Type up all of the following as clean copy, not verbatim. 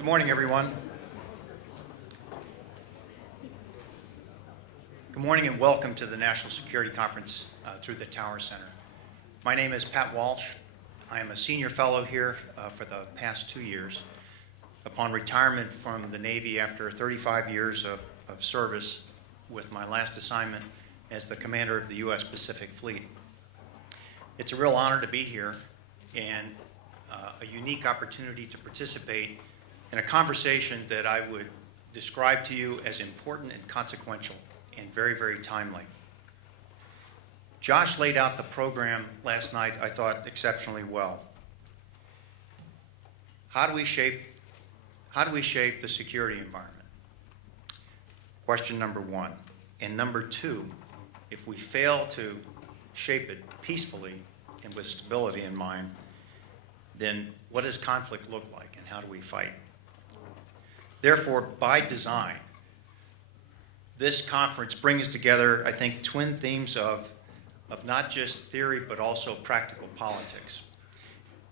Good morning, everyone. Good morning and welcome to the National Security Conference through the Tower Center. My name is Pat Walsh. I am a senior fellow here for the past 2 years. Upon retirement from the Navy after 35 years of service, with my last assignment as the commander of the U.S. Pacific Fleet. It's a real honor to be here and a unique opportunity to participate in a conversation that I would describe to you as important and consequential and very, very timely. Josh laid out the program last night, I thought, exceptionally well. How do we shape the security environment? Question number one. And number two, if we fail to shape it peacefully and with stability in mind, then what does conflict look like and how do we fight? Therefore, by design, this conference brings together, I think, twin themes of not just theory, but also practical politics.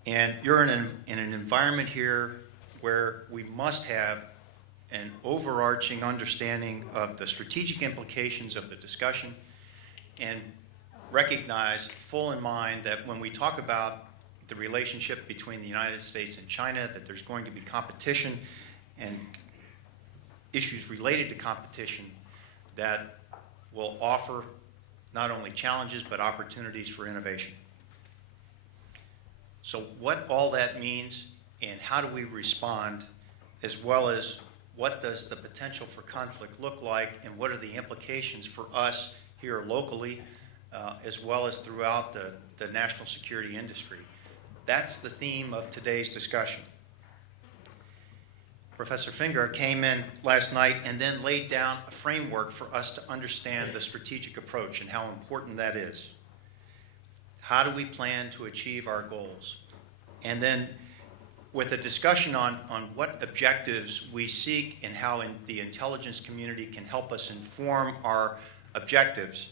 And you're in an environment here where we must have an overarching understanding of the strategic implications of the discussion and recognize full in mind that when we talk about the relationship between the United States and China, that there's going to be competition and issues related to competition that will offer not only challenges but opportunities for innovation. So what all that means and how do we respond, as well as what does the potential for conflict look like and what are the implications for us here locally as well as throughout the national security industry. That's the theme of today's discussion. Professor Finger came in last night and then laid down a framework for us to understand the strategic approach and how important that is. How do we plan to achieve our goals? And then with a discussion on what objectives we seek and how the intelligence community can help us inform our objectives,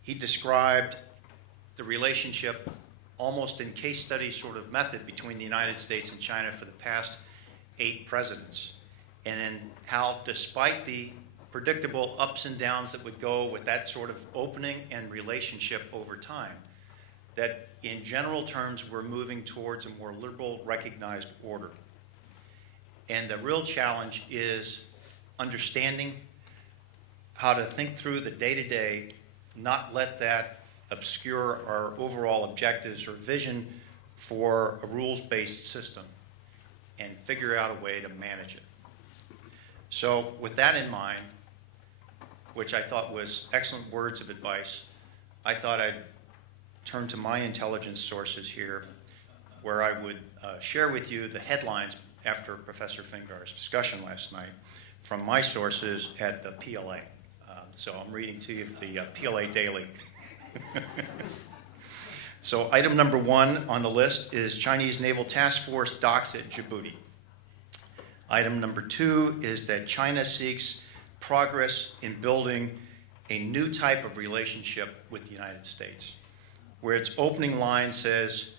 he described the relationship almost in case study sort of method between the United States and China for the past 8 presidents, and then how, despite the predictable ups and downs that would go with that sort of opening and relationship over time, that in general terms we're moving towards a more liberal, recognized order. And the real challenge is understanding how to think through the day-to-day, not let that obscure our overall objectives or vision for a rules-based system, and figure out a way to manage it. So with that in mind, which I thought was excellent words of advice, I thought I'd turn to my intelligence sources here, where I would share with you the headlines after Professor Fingar's discussion last night from my sources at the PLA. So I'm reading to you the PLA Daily. So item number 1 on the list is Chinese Naval Task Force docks at Djibouti. Item number 2 is that China seeks progress in building a new type of relationship with the United States, where its opening line says,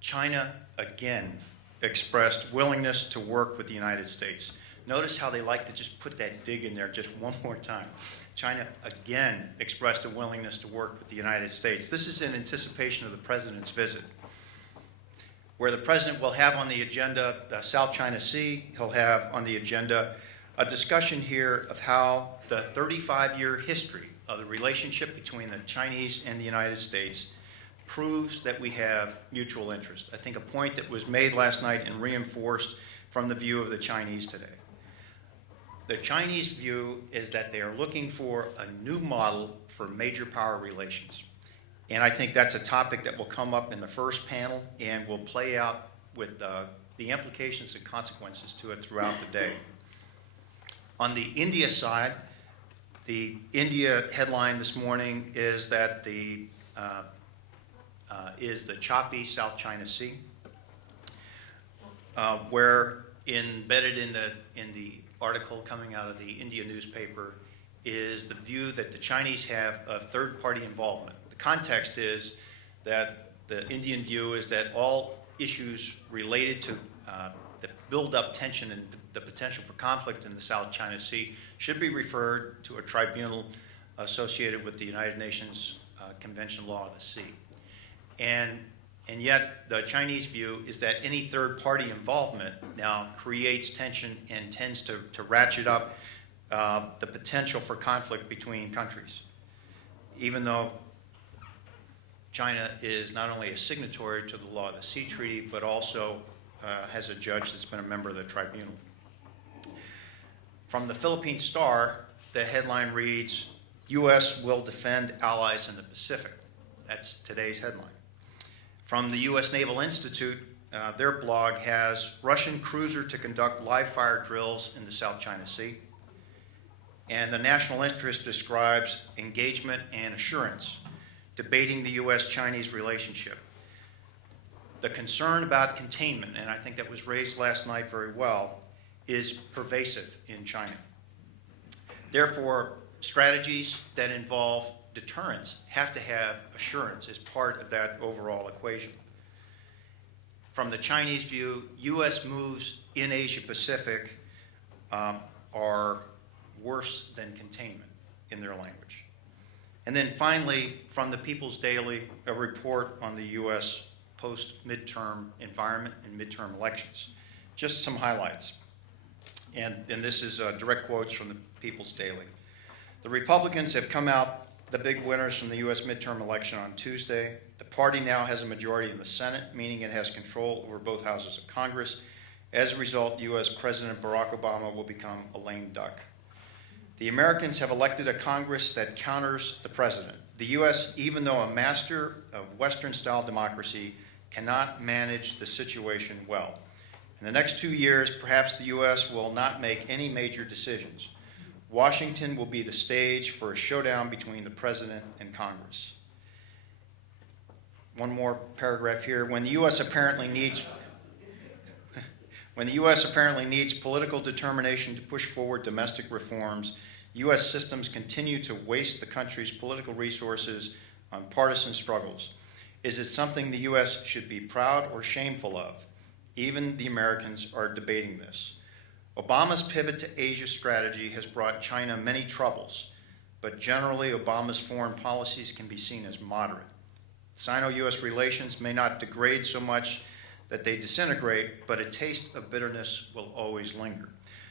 China again expressed willingness to work with the United States. Notice how they like to just put that dig in there just one more time. China again expressed a willingness to work with the United States. This is in anticipation of the president's visit, where the president will have on the agenda the South China Sea. He'll have on the agenda a discussion here of how the 35-year history of the relationship between the Chinese and the United States proves that we have mutual interest. I think a point that was made last night and reinforced from the view of the Chinese today. The Chinese view is that they are looking for a new model for major power relations. And I think that's a topic that will come up in the first panel and will play out with the implications and consequences to it throughout the day. On the India side, the India headline this morning is that the choppy South China Sea, where embedded in the article coming out of the India newspaper is the view that the Chinese have of third-party involvement. The context is that the Indian view is that all issues related to that build up tension and the potential for conflict in the South China Sea should be referred to a tribunal associated with the United Nations Convention Law of the Sea. And yet the Chinese view is that any third-party involvement now creates tension and tends to ratchet up the potential for conflict between countries, even though China is not only a signatory to the Law of the Sea Treaty, but also has a judge that's been a member of the tribunal. From the Philippine Star, the headline reads, U.S. will defend allies in the Pacific. That's today's headline. From the U.S. Naval Institute, their blog has Russian cruiser to conduct live fire drills in the South China Sea. And the National Interest describes engagement and assurance, debating the U.S.-Chinese relationship. The concern about containment, and I think that was raised last night very well, is pervasive in China. Therefore, strategies that involve deterrence have to have assurance as part of that overall equation. From the Chinese view, U.S. moves in Asia-Pacific are worse than containment in their language. And then finally, from the People's Daily, a report on the U.S. post-midterm environment and midterm elections. Just some highlights. And this is direct quotes from the People's Daily. The Republicans have come out the big winners from the U.S. midterm election on Tuesday. The party now has a majority in the Senate, meaning it has control over both houses of Congress. As a result, U.S. President Barack Obama will become a lame duck. The Americans have elected a Congress that counters the president. The U.S., even though a master of Western-style democracy, cannot manage the situation well. In the next 2 years, perhaps the U.S. will not make any major decisions. Washington will be the stage for a showdown between the president and Congress. One more paragraph here. When the U.S. apparently needs political determination to push forward domestic reforms, U.S. systems continue to waste the country's political resources on partisan struggles. Is it something the U.S. should be proud or shameful of? Even the Americans are debating this. Obama's pivot to Asia strategy has brought China many troubles, but generally Obama's foreign policies can be seen as moderate. Sino-U.S. relations may not degrade so much that they disintegrate, but a taste of bitterness will always linger.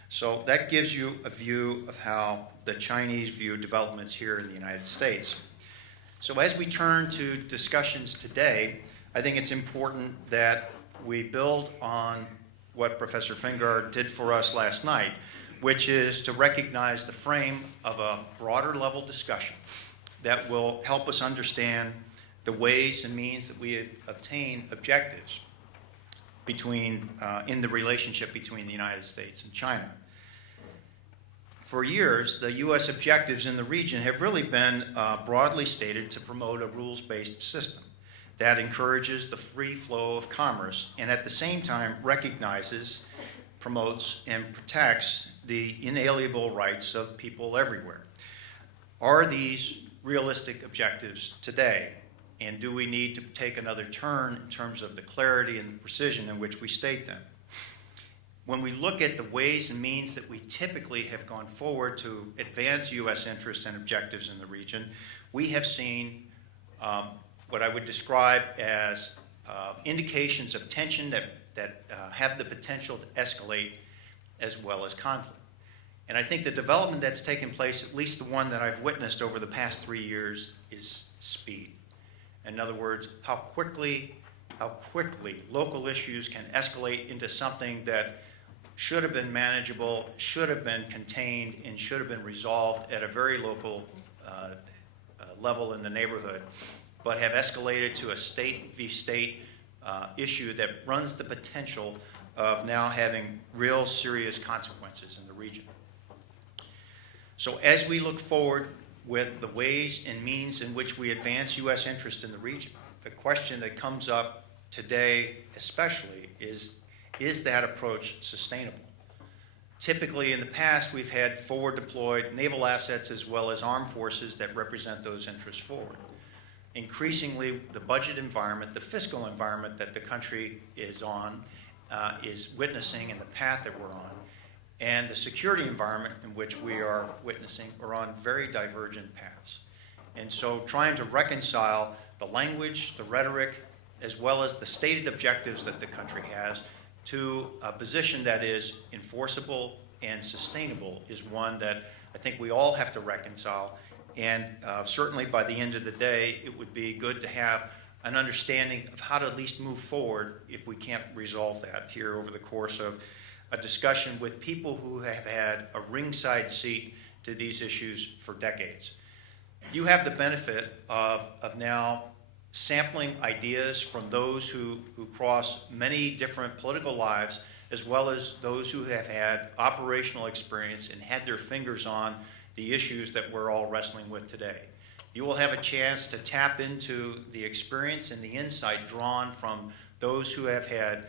So that gives you a view of how the Chinese view developments here in the United States. So as we turn to discussions today, I think it's important that we build on what Professor Fingard did for us last night, which is to recognize the frame of a broader level discussion that will help us understand the ways and means that we obtain objectives in the relationship between the United States and China. For years, the U.S. objectives in the region have really been broadly stated to promote a rules-based system that encourages the free flow of commerce and at the same time recognizes, promotes, and protects the inalienable rights of people everywhere. Are these realistic objectives today? And do we need to take another turn in terms of the clarity and the precision in which we state them? When we look at the ways and means that we typically have gone forward to advance U.S. interests and objectives in the region, we have seen what I would describe as indications of tension that have the potential to escalate as well as conflict. And I think the development that's taken place, at least the one that I've witnessed over the past 3 years, is speed. In other words, how quickly local issues can escalate into something that should have been manageable, should have been contained, and should have been resolved at a very local level in the neighborhood, but have escalated to a state v. state issue that runs the potential of now having real serious consequences in the region. So as we look forward with the ways and means in which we advance U.S. interest in the region, the question that comes up today especially is that approach sustainable? Typically in the past, we've had forward deployed naval assets as well as armed forces that represent those interests forward. Increasingly, the budget environment, the fiscal environment that the country is on, is witnessing, and the path that we're on, and the security environment in which we are witnessing are on very divergent paths. And so trying to reconcile the language, the rhetoric, as well as the stated objectives that the country has to a position that is enforceable and sustainable is one that I think we all have to reconcile. And certainly by the end of the day, it would be good to have an understanding of how to at least move forward if we can't resolve that here over the course of a discussion with people who have had a ringside seat to these issues for decades. You have the benefit of now sampling ideas from those who cross many different political lives, as well as those who have had operational experience and had their fingers on the issues that we're all wrestling with today. You will have a chance to tap into the experience and the insight drawn from those who have had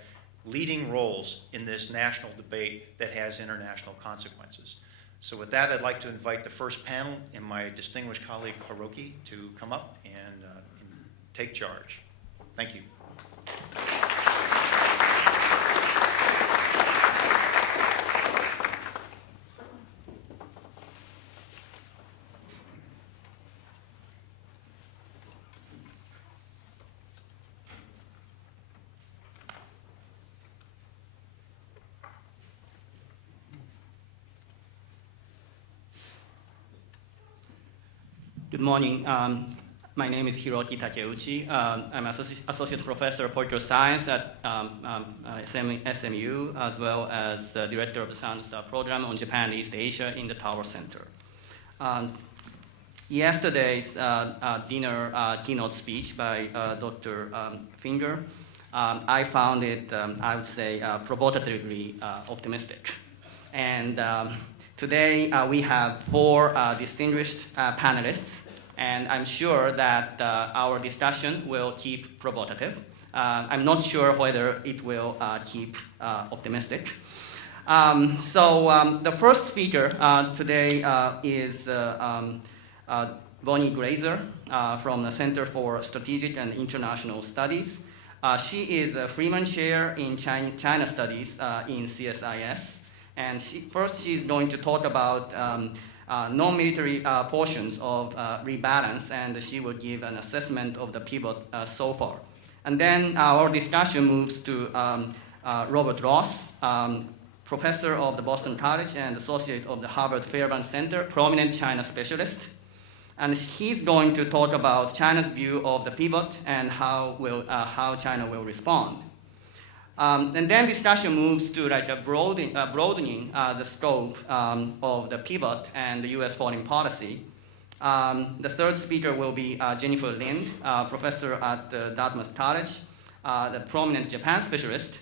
leading roles in this national debate that has international consequences. So with that, I'd like to invite the first panel and my distinguished colleague Hiroki to come up and take charge. Thank you. Good morning. My name is Hiroki Takeuchi. I'm Associate Professor of Political Science at SMU, as well as Director of the Sound Star Program on Japan and East Asia in the Tower Center. Yesterday's dinner keynote speech by Dr. Finger, I found it, I would say, provocatively optimistic. And today we have four distinguished panelists, and I'm sure that our discussion will keep provocative. I'm not sure whether it will keep optimistic. The first speaker today is Bonnie Glaser from the Center for Strategic and International Studies. She is a Freeman Chair in China Studies in CSIS. And she's going to talk about non-military portions of rebalance, and she will give an assessment of the pivot so far. And then our discussion moves to Robert Ross, professor of the Boston College and associate of the Harvard Fairbairn Center, prominent China specialist. And he's going to talk about China's view of the pivot and how China will respond. And then discussion moves to like broadening the scope of the pivot and the U.S. foreign policy. The third speaker will be Jennifer Lind, professor at Dartmouth College, the prominent Japan specialist.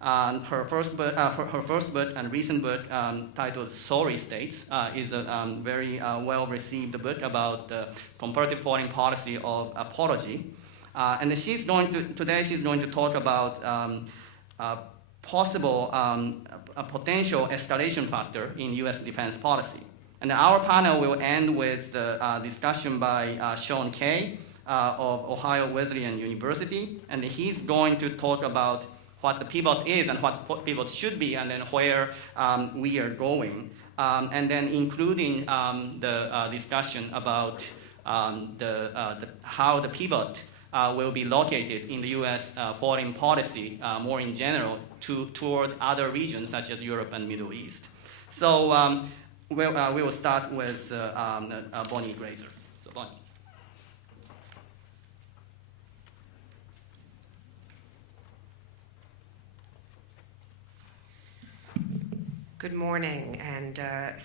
Her first book and recent book titled "Sorry States" is a very well-received book about the comparative foreign policy of apology. And today she's going to talk about possible potential escalation factor in U.S. defense policy. And our panel will end with the discussion by Sean Kay of Ohio Wesleyan University, and he's going to talk about what the pivot is and what pivot should be, and then where we are going, and then including the discussion about how the pivot will be located in the U.S. Foreign policy more in general toward other regions such as Europe and Middle East. So we will start with Bonnie Glaser. So Bonnie. Good morning, and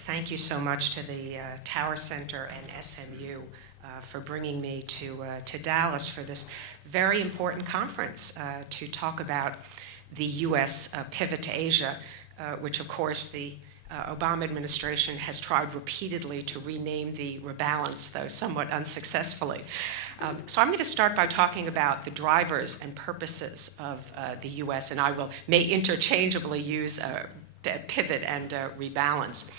thank you so much to the Tower Center and SMU for bringing me to Dallas for this very important conference to talk about the U.S. pivot to Asia, which of course the Obama administration has tried repeatedly to rename the rebalance, though somewhat unsuccessfully. So I'm going to start by talking about the drivers and purposes of the U.S., and I may interchangeably use pivot and rebalance.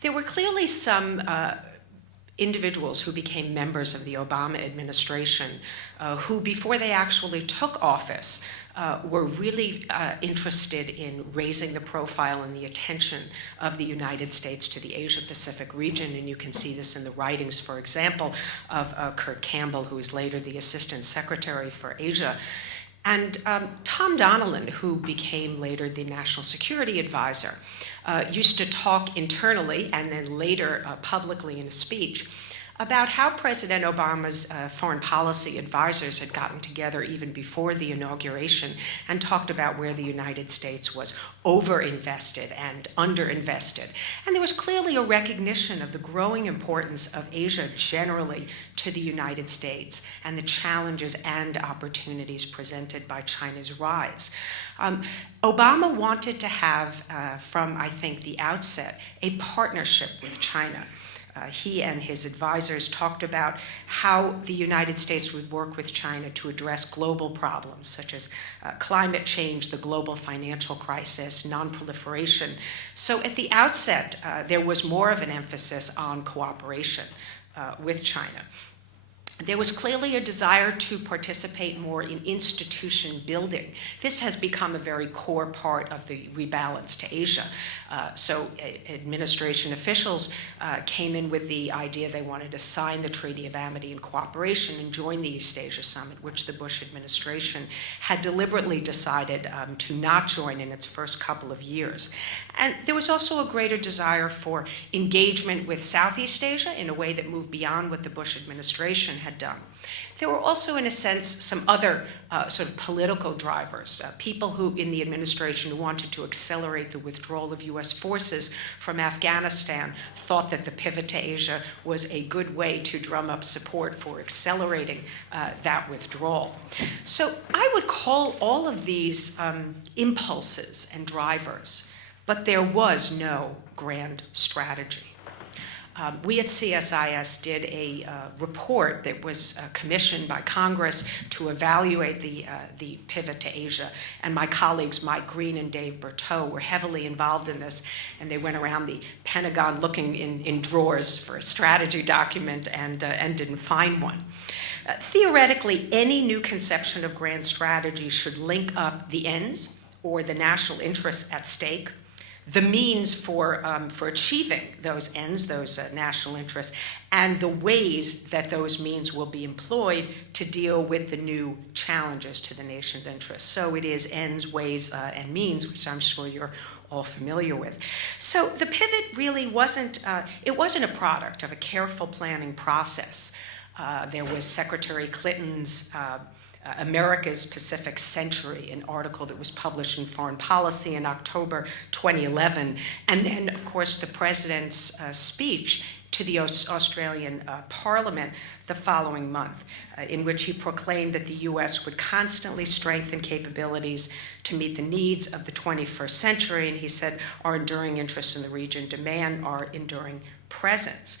There were clearly some individuals who became members of the Obama administration, who before they actually took office were really interested in raising the profile and the attention of the United States to the Asia-Pacific region. And you can see this in the writings, for example, of Kurt Campbell, who was later the Assistant Secretary for Asia. And Tom Donilon, who became later the National Security Advisor, used to talk internally and then later publicly in a speech about how President Obama's foreign policy advisors had gotten together even before the inauguration and talked about where the United States was overinvested and underinvested. And there was clearly a recognition of the growing importance of Asia generally to the United States and the challenges and opportunities presented by China's rise. Obama wanted to have, from I think the outset, a partnership with China. He and his advisors talked about how the United States would work with China to address global problems such as climate change, the global financial crisis, nonproliferation. So at the outset, there was more of an emphasis on cooperation with China. There was clearly a desire to participate more in institution building. This has become a very core part of the rebalance to Asia. So administration officials came in with the idea they wanted to sign the Treaty of Amity and Cooperation and join the East Asia Summit, which the Bush administration had deliberately decided to not join in its first couple of years. And there was also a greater desire for engagement with Southeast Asia in a way that moved beyond what the Bush administration had done. There were also, in a sense, some other sort of political drivers, people who in the administration who wanted to accelerate the withdrawal of U.S. forces from Afghanistan thought that the pivot to Asia was a good way to drum up support for accelerating that withdrawal. So I would call all of these impulses and drivers, but there was no grand strategy. We at CSIS did a report that was commissioned by Congress to evaluate the pivot to Asia, and my colleagues Mike Green and Dave Berteau were heavily involved in this, and they went around the Pentagon looking in drawers for a strategy document and didn't find one. Theoretically, any new conception of grand strategy should link up the ends or the national interests at stake, the means for achieving those ends, those national interests, and the ways that those means will be employed to deal with the new challenges to the nation's interests. So it is ends, ways, and means, which I'm sure you're all familiar with. So the pivot really wasn't a product of a careful planning process. There was Secretary Clinton's America's Pacific Century, an article that was published in Foreign Policy in October 2011, and then, of course, the president's speech to the Australian Parliament the following month, in which he proclaimed that the U.S. would constantly strengthen capabilities to meet the needs of the 21st century, and he said our enduring interests in the region demand our enduring presence.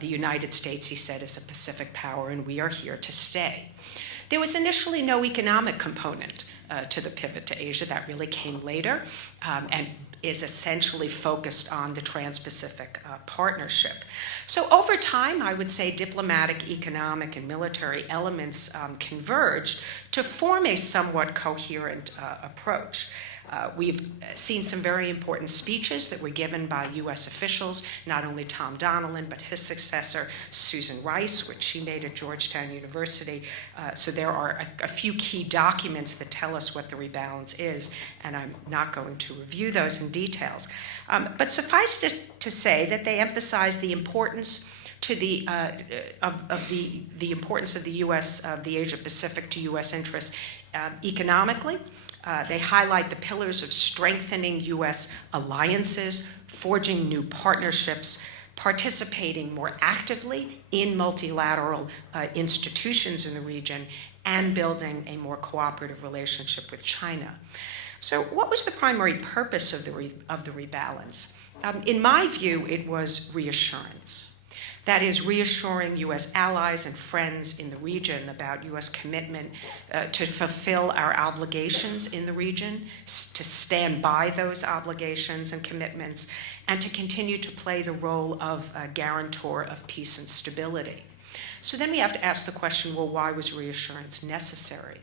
The United States, he said, is a Pacific power, and we are here to stay. There was initially no economic component to the pivot to Asia. That really came later and is essentially focused on the Trans-Pacific Partnership. So over time, I would say diplomatic, economic, and military elements converged to form a somewhat coherent approach. We've seen some very important speeches that were given by U.S. officials, not only Tom Donilon, but his successor, Susan Rice, which she made at Georgetown University. So there are a few key documents that tell us what the rebalance is, and I'm not going to review those in details. But suffice it to say that they emphasize the importance to the importance of the U.S. of the Asia Pacific to U.S. interests economically. They highlight the pillars of strengthening U.S. alliances, forging new partnerships, participating more actively in multilateral institutions in the region, and building a more cooperative relationship with China. So what was the primary purpose of the rebalance? In my view, it was reassurance. That is, reassuring U.S. allies and friends in the region about U.S. commitment to fulfill our obligations in the region, to stand by those obligations and commitments, and to continue to play the role of a guarantor of peace and stability. So then we have to ask the question, well, why was reassurance necessary?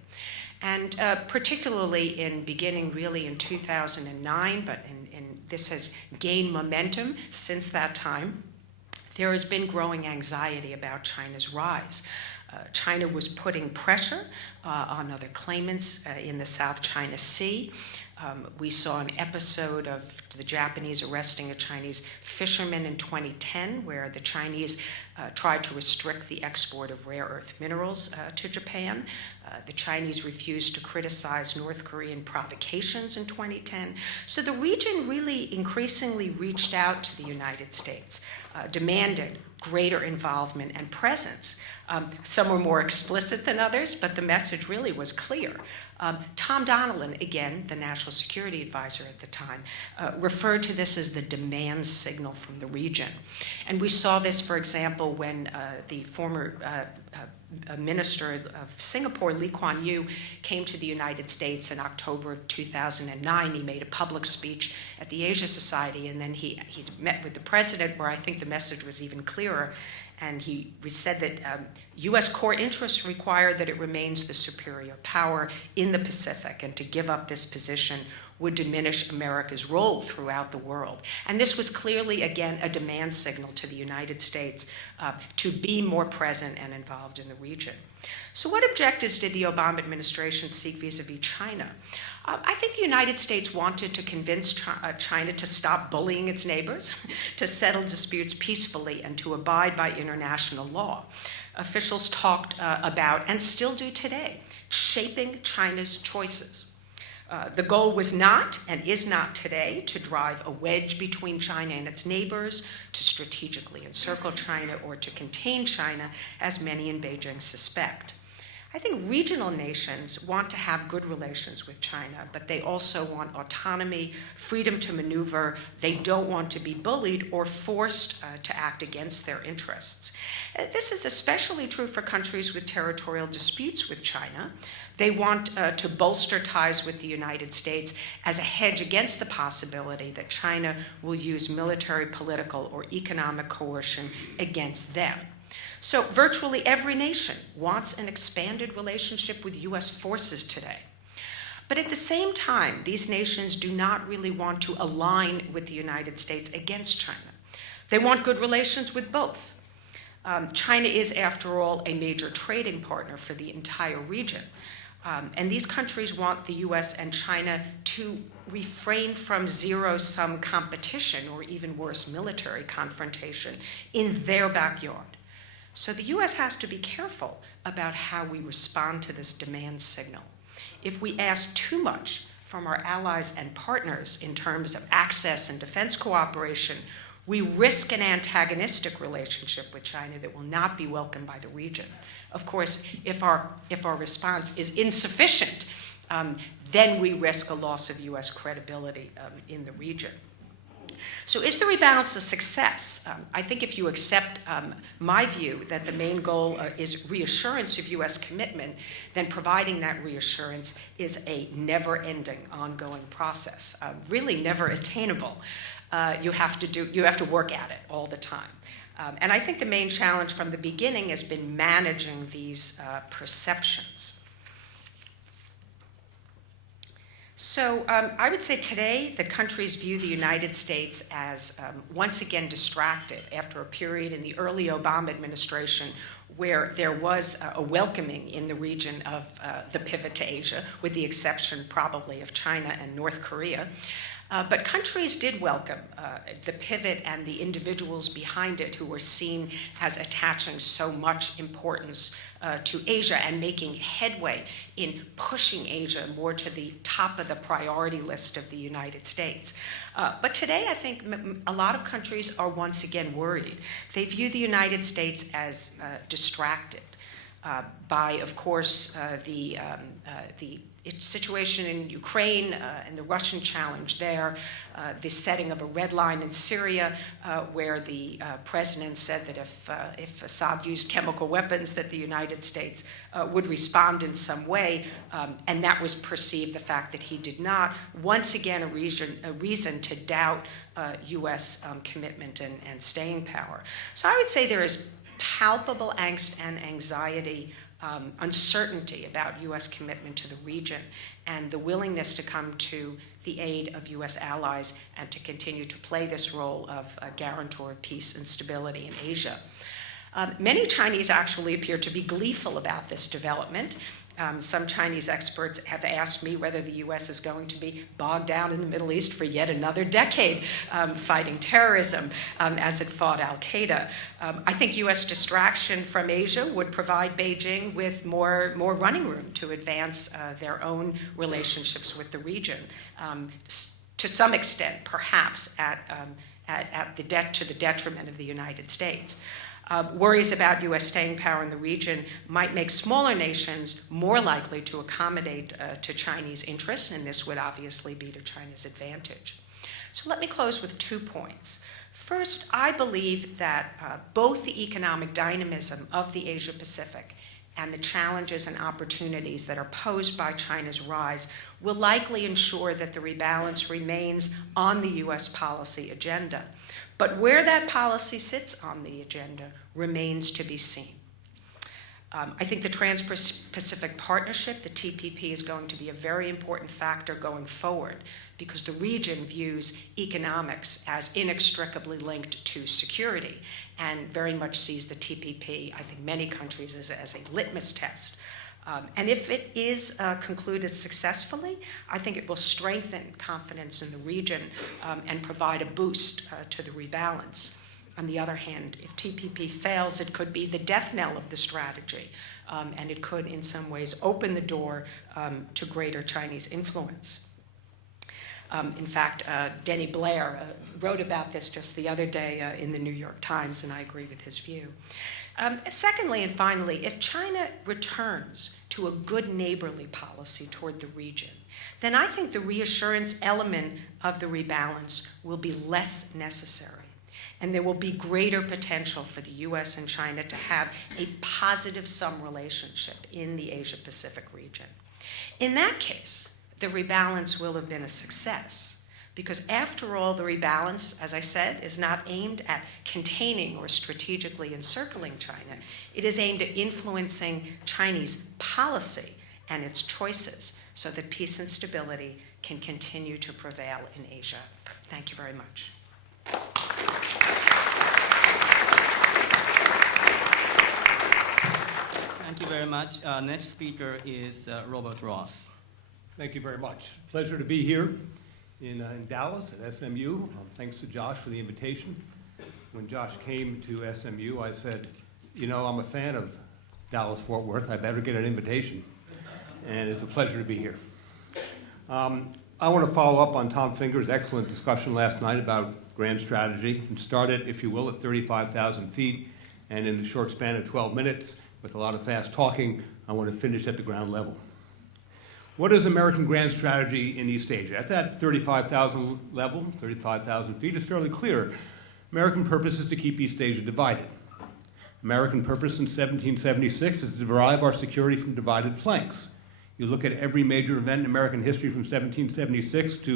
And particularly beginning really in 2009, but this has gained momentum since that time, there has been growing anxiety about China's rise. China was putting pressure on other claimants in the South China Sea. We saw an episode of the Japanese arresting a Chinese fisherman in 2010, where the Chinese tried to restrict the export of rare earth minerals to Japan. The Chinese refused to criticize North Korean provocations in 2010. So the region really increasingly reached out to the United States, demanded greater involvement and presence. Some were more explicit than others, but the message really was clear. Tom Donilon, again, the National Security Advisor at the time, referred to this as the demand signal from the region. And we saw this, for example, when the former Minister of Singapore, Lee Kuan Yew, came to the United States in October of 2009. He made a public speech at the Asia Society, and then he met with the president, where I think the message was even clearer. And he said that U.S. core interests require that it remains the superior power in the Pacific, and to give up this position would diminish America's role throughout the world. And this was clearly, again, a demand signal to the United States to be more present and involved in the region. So what objectives did the Obama administration seek vis-a-vis China? I think the United States wanted to convince China to stop bullying its neighbors, to settle disputes peacefully, and to abide by international law. Officials talked about, and still do today, shaping China's choices. The goal was not, and is not today, to drive a wedge between China and its neighbors, to strategically encircle China, or to contain China, as many in Beijing suspect. I think regional nations want to have good relations with China, but they also want autonomy, freedom to maneuver. They don't want to be bullied or forced to act against their interests. This is especially true for countries with territorial disputes with China. They want to bolster ties with the United States as a hedge against the possibility that China will use military, political, or economic coercion against them. So virtually every nation wants an expanded relationship with U.S. forces today. But at the same time, these nations do not really want to align with the United States against China. They want good relations with both. China is, after all, a major trading partner for the entire region. And these countries want the U.S. and China to refrain from zero-sum competition, or even worse, military confrontation, in their backyard. So the U.S. has to be careful about how we respond to this demand signal. If we ask too much from our allies and partners in terms of access and defense cooperation, we risk an antagonistic relationship with China that will not be welcomed by the region. Of course, if our response is insufficient, then we risk a loss of U.S. credibility in the region. So is the rebalance a success? I think if you accept my view that the main goal is reassurance of U.S. commitment, then providing that reassurance is a never-ending, ongoing process, really never attainable. You have to work at it all the time. And I think the main challenge from the beginning has been managing these perceptions. So I would say today the countries view the United States as once again distracted after a period in the early Obama administration where there was a welcoming in the region of the pivot to Asia, with the exception probably of China and North Korea. But countries did welcome the pivot and the individuals behind it who were seen as attaching so much importance to Asia and making headway in pushing Asia more to the top of the priority list of the United States. But today, I think a lot of countries are once again worried. They view the United States as distracted by, of course, the situation in Ukraine and the Russian challenge there, the setting of a red line in Syria, where the president said that if Assad used chemical weapons, that the United States would respond in some way, and that was perceived, the fact that he did not. Once again, a reason to doubt U.S. commitment and staying power. So I would say there is palpable angst and anxiety, uncertainty about U.S. commitment to the region, and the willingness to come to the aid of U.S. allies and to continue to play this role of a guarantor of peace and stability in Asia. Many Chinese actually appear to be gleeful about this development. Some Chinese experts have asked me whether the U.S. is going to be bogged down in the Middle East for yet another decade fighting terrorism as it fought al-Qaeda. I think U.S. distraction from Asia would provide Beijing with more running room to advance their own relationships with the region. To some extent, perhaps to the detriment of the United States. Worries about U.S. staying power in the region might make smaller nations more likely to accommodate to Chinese interests, and this would obviously be to China's advantage. So let me close with 2 points. First, I believe that both the economic dynamism of the Asia-Pacific and the challenges and opportunities that are posed by China's rise will likely ensure that the rebalance remains on the U.S. policy agenda. But where that policy sits on the agenda remains to be seen. I think the Trans-Pacific Partnership, the TPP, is going to be a very important factor going forward because the region views economics as inextricably linked to security and very much sees the TPP, I think many countries, as a litmus test. And if it is concluded successfully, I think it will strengthen confidence in the region and provide a boost to the rebalance. On the other hand, if TPP fails, it could be the death knell of the strategy, and it could in some ways open the door to greater Chinese influence. In fact, Denny Blair wrote about this just the other day in the New York Times, and I agree with his view. Secondly and finally, if China returns to a good neighborly policy toward the region, then I think the reassurance element of the rebalance will be less necessary, and there will be greater potential for the U.S. and China to have a positive-sum relationship in the Asia-Pacific region. In that case, the rebalance will have been a success, because after all, the rebalance, as I said, is not aimed at containing or strategically encircling China. It is aimed at influencing Chinese policy and its choices so that peace and stability can continue to prevail in Asia. Thank you very much. Thank you very much. Next speaker is Robert Ross. Thank you very much. Pleasure to be here in Dallas at SMU. Thanks to Josh for the invitation. When Josh came to SMU, I said, you know, I'm a fan of Dallas-Fort Worth. I better get an invitation. And it's a pleasure to be here. I want to follow up on Tom Finger's excellent discussion last night about grand strategy and start it, if you will, at 35,000 feet. And in the short span of 12 minutes, with a lot of fast talking, I want to finish at the ground level. What is American grand strategy in East Asia? At that 35,000 level, 35,000 feet, it's fairly clear. American purpose is to keep East Asia divided. American purpose in 1776 is to derive our security from divided flanks. You look at every major event in American history from 1776 to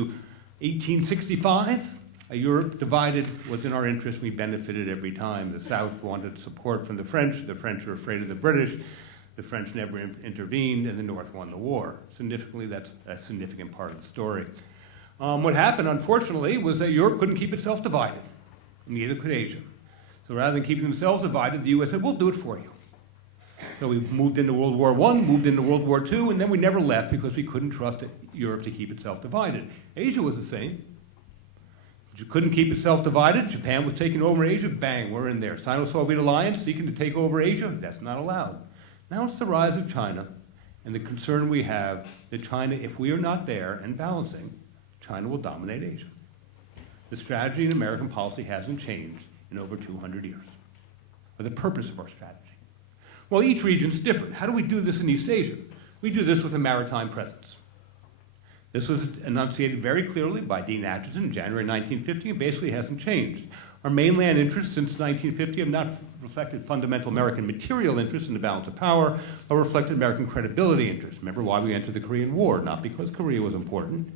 1865, a Europe divided was in our interest. We benefited every time. The South wanted support from the French were afraid of the British. The French never intervened, and the North won the war. Significantly, that's a significant part of the story. What happened, unfortunately, was that Europe couldn't keep itself divided. Neither could Asia. So rather than keeping themselves divided, the U.S. said, we'll do it for you. So we moved into World War I, moved into World War II, and then we never left because we couldn't trust Europe to keep itself divided. Asia was the same. You couldn't keep itself divided. Japan was taking over Asia. Bang, we're in there. Sino-Soviet alliance seeking to take over Asia. That's not allowed. Now it's the rise of China and the concern we have that China, if we are not there and balancing, China will dominate Asia. The strategy in American policy hasn't changed in over 200 years, or the purpose of our strategy. Well, each region's different. How do we do this in East Asia? We do this with a maritime presence. This was enunciated very clearly by Dean Acheson in January 1950 and basically hasn't changed. Our mainland interests since 1950 have not reflected fundamental American material interests in the balance of power, but reflected American credibility interests. Remember why we entered the Korean War, not because Korea was important.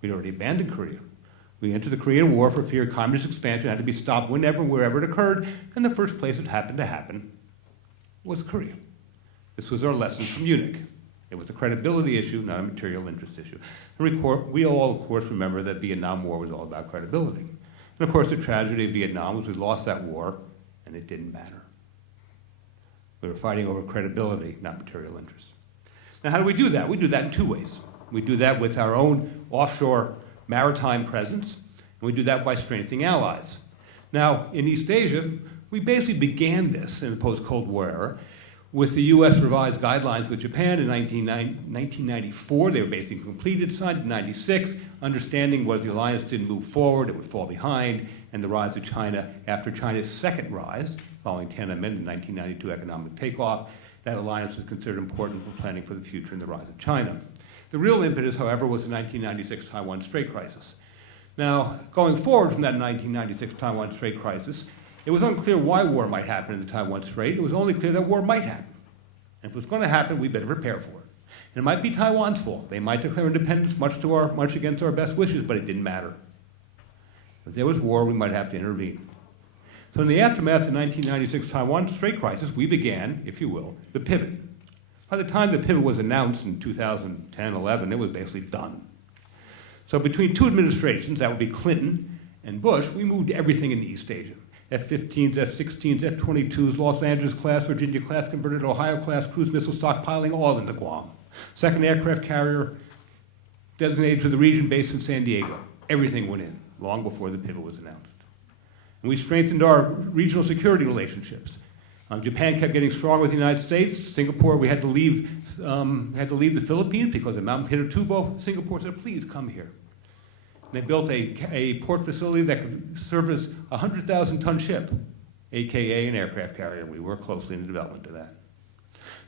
We'd already abandoned Korea. We entered the Korean War for fear communist expansion had to be stopped whenever, wherever it occurred, and the first place it happened to happen was Korea. This was our lesson from Munich. It was a credibility issue, not a material interest issue. And we all, of course, remember that Vietnam War was all about credibility. And of course, the tragedy of Vietnam was we lost that war, and it didn't matter. We were fighting over credibility, not material interest. Now, how do we do that? We do that in two ways. We do that with our own offshore maritime presence, and we do that by strengthening allies. Now, in East Asia, we basically began this in the post-Cold War era with the U.S. revised guidelines with Japan in 1994. They were basically completed, signed in 96. Understanding was the alliance didn't move forward, it would fall behind, and the rise of China after China's second rise, following Tiananmen in 1992 economic takeoff, that alliance was considered important for planning for the future and the rise of China. The real impetus, however, was the 1996 Taiwan Strait crisis. Now, going forward from that 1996 Taiwan Strait crisis, it was unclear why war might happen in the Taiwan Strait. It was only clear that war might happen. And if it was going to happen, we better prepare for it. And it might be Taiwan's fault. They might declare independence much against our best wishes, but it didn't matter. If there was war, we might have to intervene. So in the aftermath of the 1996 Taiwan Strait crisis, we began, if you will, the pivot. By the time the pivot was announced in 2010-11, it was basically done. So between two administrations, that would be Clinton and Bush, we moved everything into East Asia. F-15s, F-16s, F-22s, Los Angeles-class, Virginia-class converted, Ohio-class cruise missile stockpiling, all into Guam. Second aircraft carrier designated to the region based in San Diego. Everything went in, long before the pivot was announced. And we strengthened our regional security relationships. Japan kept getting stronger with the United States. Singapore, we had to leave the Philippines because of Mount Pinatubo. Singapore said, please come here. They built a port facility that could service a 100,000-ton ship, AKA an aircraft carrier. We worked closely in the development of that.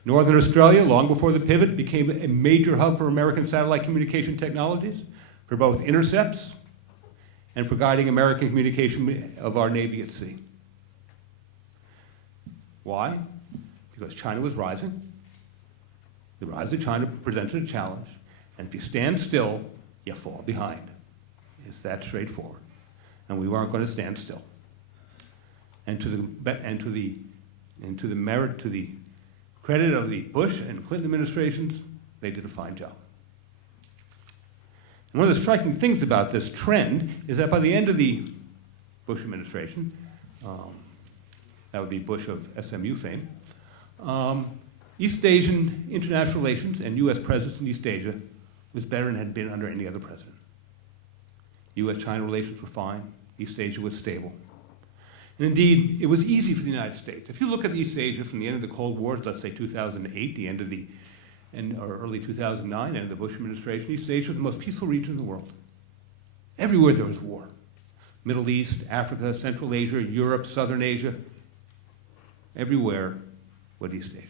Northern Australia, long before the pivot, became a major hub for American satellite communication technologies, for both intercepts and for guiding American communication of our Navy at sea. Why? Because China was rising. The rise of China presented a challenge, and if you stand still, you fall behind. It's that straightforward. And we weren't going to stand still. And to the credit of the Bush and Clinton administrations, they did a fine job. And one of the striking things about this trend is that by the end of the Bush administration, that would be Bush of SMU fame, East Asian international relations and U.S. presence in East Asia was better than it had been under any other president. U.S.-China relations were fine. East Asia was stable. And indeed, it was easy for the United States. If you look at East Asia from the end of the Cold War, let's say 2008, the end of or early 2009, end of the Bush administration, East Asia was the most peaceful region in the world. Everywhere there was war. Middle East, Africa, Central Asia, Europe, Southern Asia, everywhere was East Asia.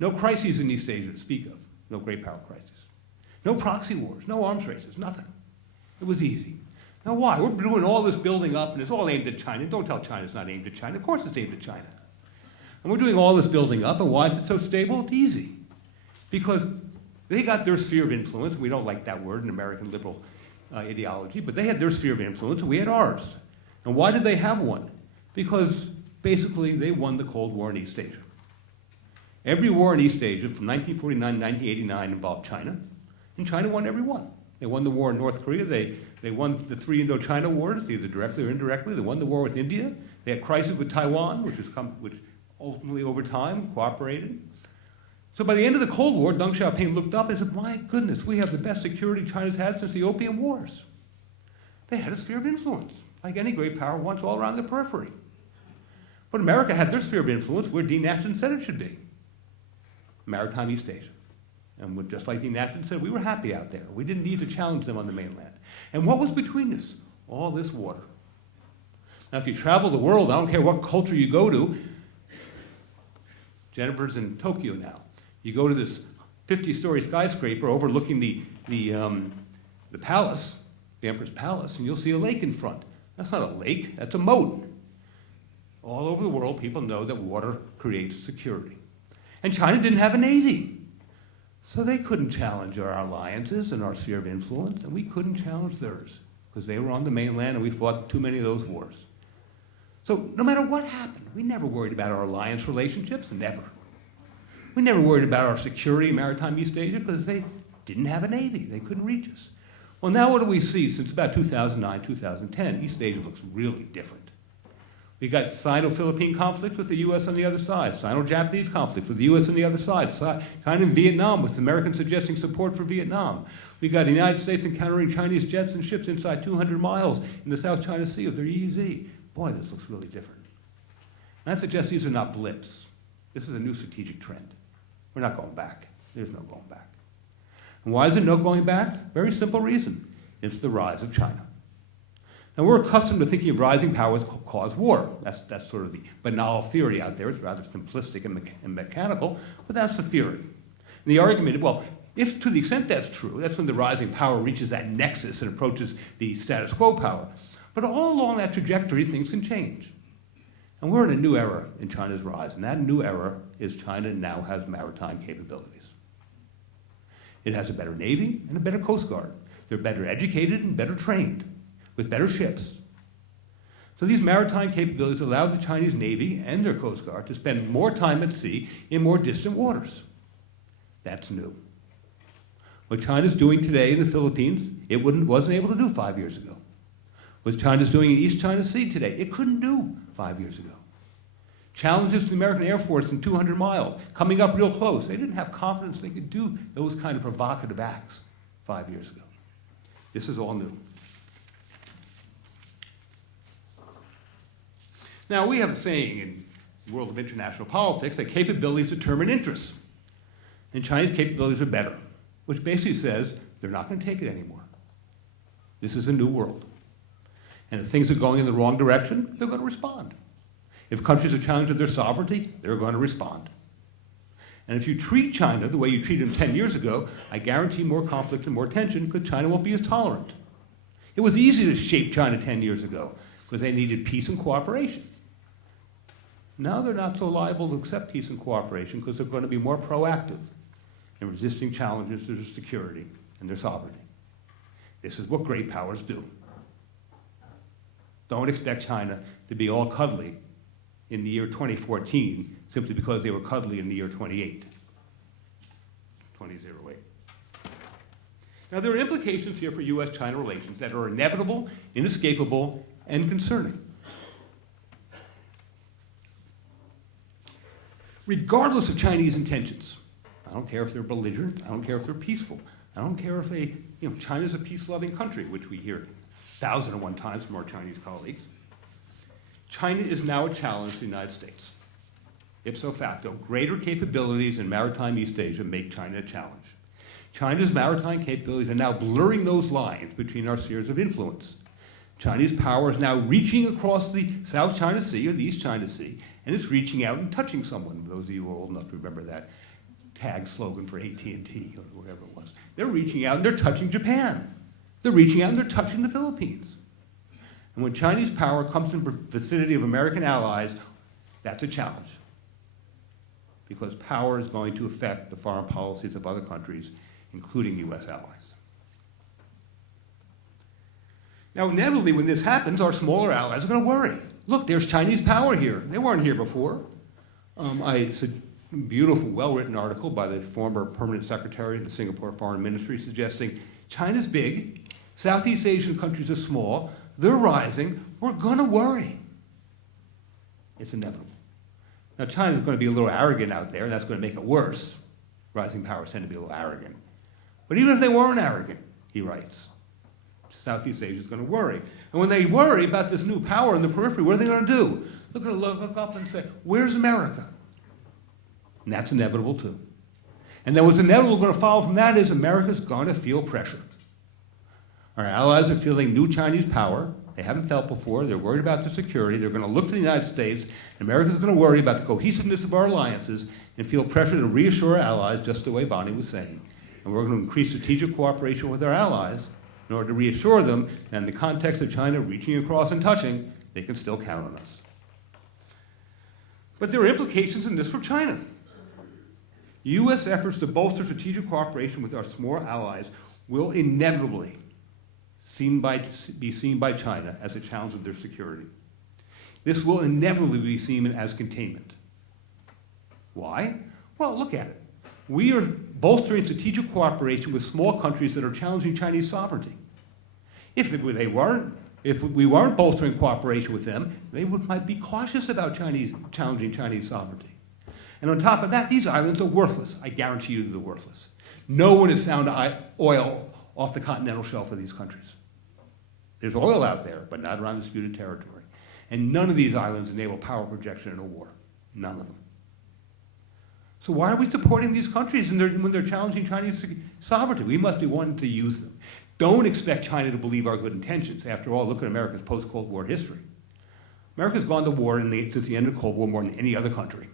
No crises in East Asia to speak of. No great power crisis. No proxy wars, no arms races, nothing. It was easy. Now why? We're doing all this building up, and it's all aimed at China. Don't tell China it's not aimed at China. Of course it's aimed at China. And we're doing all this building up, and why is it so stable? It's easy. Because they got their sphere of influence. We don't like that word in American liberal ideology, but they had their sphere of influence, and we had ours. And why did they have one? Because basically they won the Cold War in East Asia. Every war in East Asia from 1949 to 1989 involved China, and China won every one. They won the war in North Korea. They won the 3 Indochina wars, either directly or indirectly. They won the war with India. They had crisis with Taiwan, which ultimately, over time, cooperated. So by the end of the Cold War, Deng Xiaoping looked up and said, my goodness, we have the best security China's had since the Opium Wars. They had a sphere of influence, like any great power wants, all around the periphery. But America had their sphere of influence where Dean Acheson said it should be, maritime East Asia. And just like Dean Acheson said, we were happy out there. We didn't need to challenge them on the mainland. And what was between us? All this water. Now, if you travel the world, I don't care what culture you go to, Jennifer's in Tokyo now. You go to this 50-story skyscraper overlooking the palace, the Emperor's Palace, and you'll see a lake in front. That's not a lake, that's a moat. All over the world, people know that water creates security. And China didn't have a navy. So they couldn't challenge our alliances and our sphere of influence, and we couldn't challenge theirs, because they were on the mainland and we fought too many of those wars. So no matter what happened, we never worried about our alliance relationships, never. We never worried about our security in maritime East Asia, because they didn't have a navy. They couldn't reach us. Well, now what do we see? Since about 2009, 2010, East Asia looks really different. We got Sino-Philippine conflict with the U.S. on the other side, Sino-Japanese conflict with the U.S. on the other side, China and Vietnam with Americans suggesting support for Vietnam. We got the United States encountering Chinese jets and ships inside 200 miles in the South China Sea with their EEZ. Boy, this looks really different. And that suggests these are not blips. This is a new strategic trend. We're not going back. There's no going back. And why is there no going back? Very simple reason. It's the rise of China. Now, we're accustomed to thinking of rising powers cause war. That's sort of the banal theory out there. It's rather simplistic and mechanical, but that's the theory. And the argument, well, if to the extent that's true, that's when the rising power reaches that nexus and approaches the status quo power. But all along that trajectory, things can change. And we're in a new era in China's rise, and that new era is China now has maritime capabilities. It has a better navy and a better coast guard. They're better educated and better trained, with better ships. So these maritime capabilities allow the Chinese Navy and their Coast Guard to spend more time at sea in more distant waters. That's new. What China's doing today in the Philippines, it wasn't able to do 5 years ago. What China's doing in East China Sea today, it couldn't do 5 years ago. Challenges to the American Air Force in 200 miles, coming up real close. They didn't have confidence they could do those kind of provocative acts 5 years ago. This is all new. Now, we have a saying in the world of international politics that capabilities determine interests. And Chinese capabilities are better, which basically says they're not going to take it anymore. This is a new world. And if things are going in the wrong direction, they're going to respond. If countries are challenging their sovereignty, they're going to respond. And if you treat China the way you treated them 10 years ago, I guarantee more conflict and more tension because China won't be as tolerant. It was easy to shape China 10 years ago because they needed peace and cooperation. Now they're not so liable to accept peace and cooperation because they're going to be more proactive in resisting challenges to their security and their sovereignty. This is what great powers do. Don't expect China to be all cuddly in the year 2014 simply because they were cuddly in the year 2008. Now, there are implications here for U.S.-China relations that are inevitable, inescapable, and concerning. Regardless of Chinese intentions, I don't care if they're belligerent, I don't care if they're peaceful, I don't care if China's a peace-loving country, which we hear 1,001 times from our Chinese colleagues. China is now a challenge to the United States. Ipso facto, greater capabilities in maritime East Asia make China a challenge. China's maritime capabilities are now blurring those lines between our spheres of influence. Chinese power is now reaching across the South China Sea or the East China Sea, and it's reaching out and touching someone. Those of you who are old enough to remember that tag slogan for AT&T or whatever it was. They're reaching out and they're touching Japan. They're reaching out and they're touching the Philippines. And when Chinese power comes in the vicinity of American allies, that's a challenge. Because power is going to affect the foreign policies of other countries, including U.S. allies. Now, inevitably, when this happens, our smaller allies are going to worry. Look, there's Chinese power here. They weren't here before. It's a beautiful, well-written article by the former permanent secretary of the Singapore Foreign Ministry suggesting China's big, Southeast Asian countries are small, they're rising, we're going to worry. It's inevitable. Now, China's going to be a little arrogant out there, and that's going to make it worse. Rising powers tend to be a little arrogant. But even if they weren't arrogant, he writes, Southeast Asia is going to worry. And when they worry about this new power in the periphery, what are they going to do? They're going to look up and say, where's America? And that's inevitable too. And then what's inevitable going to follow from that is America's going to feel pressure. Our allies are feeling new Chinese power, They haven't felt before. They're worried about their security. They're going to look to the United States, and America's going to worry about the cohesiveness of our alliances and feel pressure to reassure our allies, just the way Bonnie was saying. And we're going to increase strategic cooperation with our allies in order to reassure them that in the context of China reaching across and touching, they can still count on us. But there are implications in this for China. U.S. efforts to bolster strategic cooperation with our small allies will inevitably be seen by China as a challenge of their security. This will inevitably be seen as containment. Why? Well, look at it. We are bolstering strategic cooperation with small countries that are challenging Chinese sovereignty. If we weren't bolstering cooperation with them, they might be cautious about challenging Chinese sovereignty. And on top of that, these islands are worthless. I guarantee you they're worthless. No one has found oil off the continental shelf of these countries. There's oil out there, but not around disputed territory. And none of these islands enable power projection in a war. None of them. So why are we supporting these countries when they're challenging Chinese sovereignty? We must be wanting to use them. Don't expect China to believe our good intentions. After all, look at America's post-Cold War history. America's gone to war since the end of the Cold War more than any other country.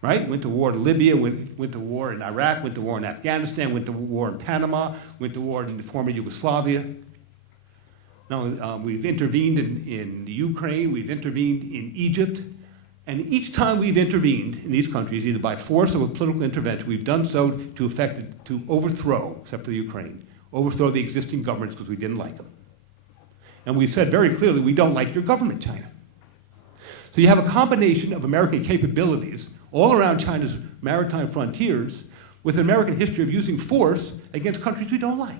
Right? Went to war in Libya, went to war in Iraq, went to war in Afghanistan, went to war in Panama, went to war in the former Yugoslavia. Now, we've intervened in the Ukraine, we've intervened in Egypt, and each time we've intervened in these countries, either by force or with political intervention, we've done so to overthrow, except for the Ukraine, overthrow the existing governments because we didn't like them. And we said very clearly, we don't like your government, China. So you have a combination of American capabilities all around China's maritime frontiers with an American history of using force against countries we don't like.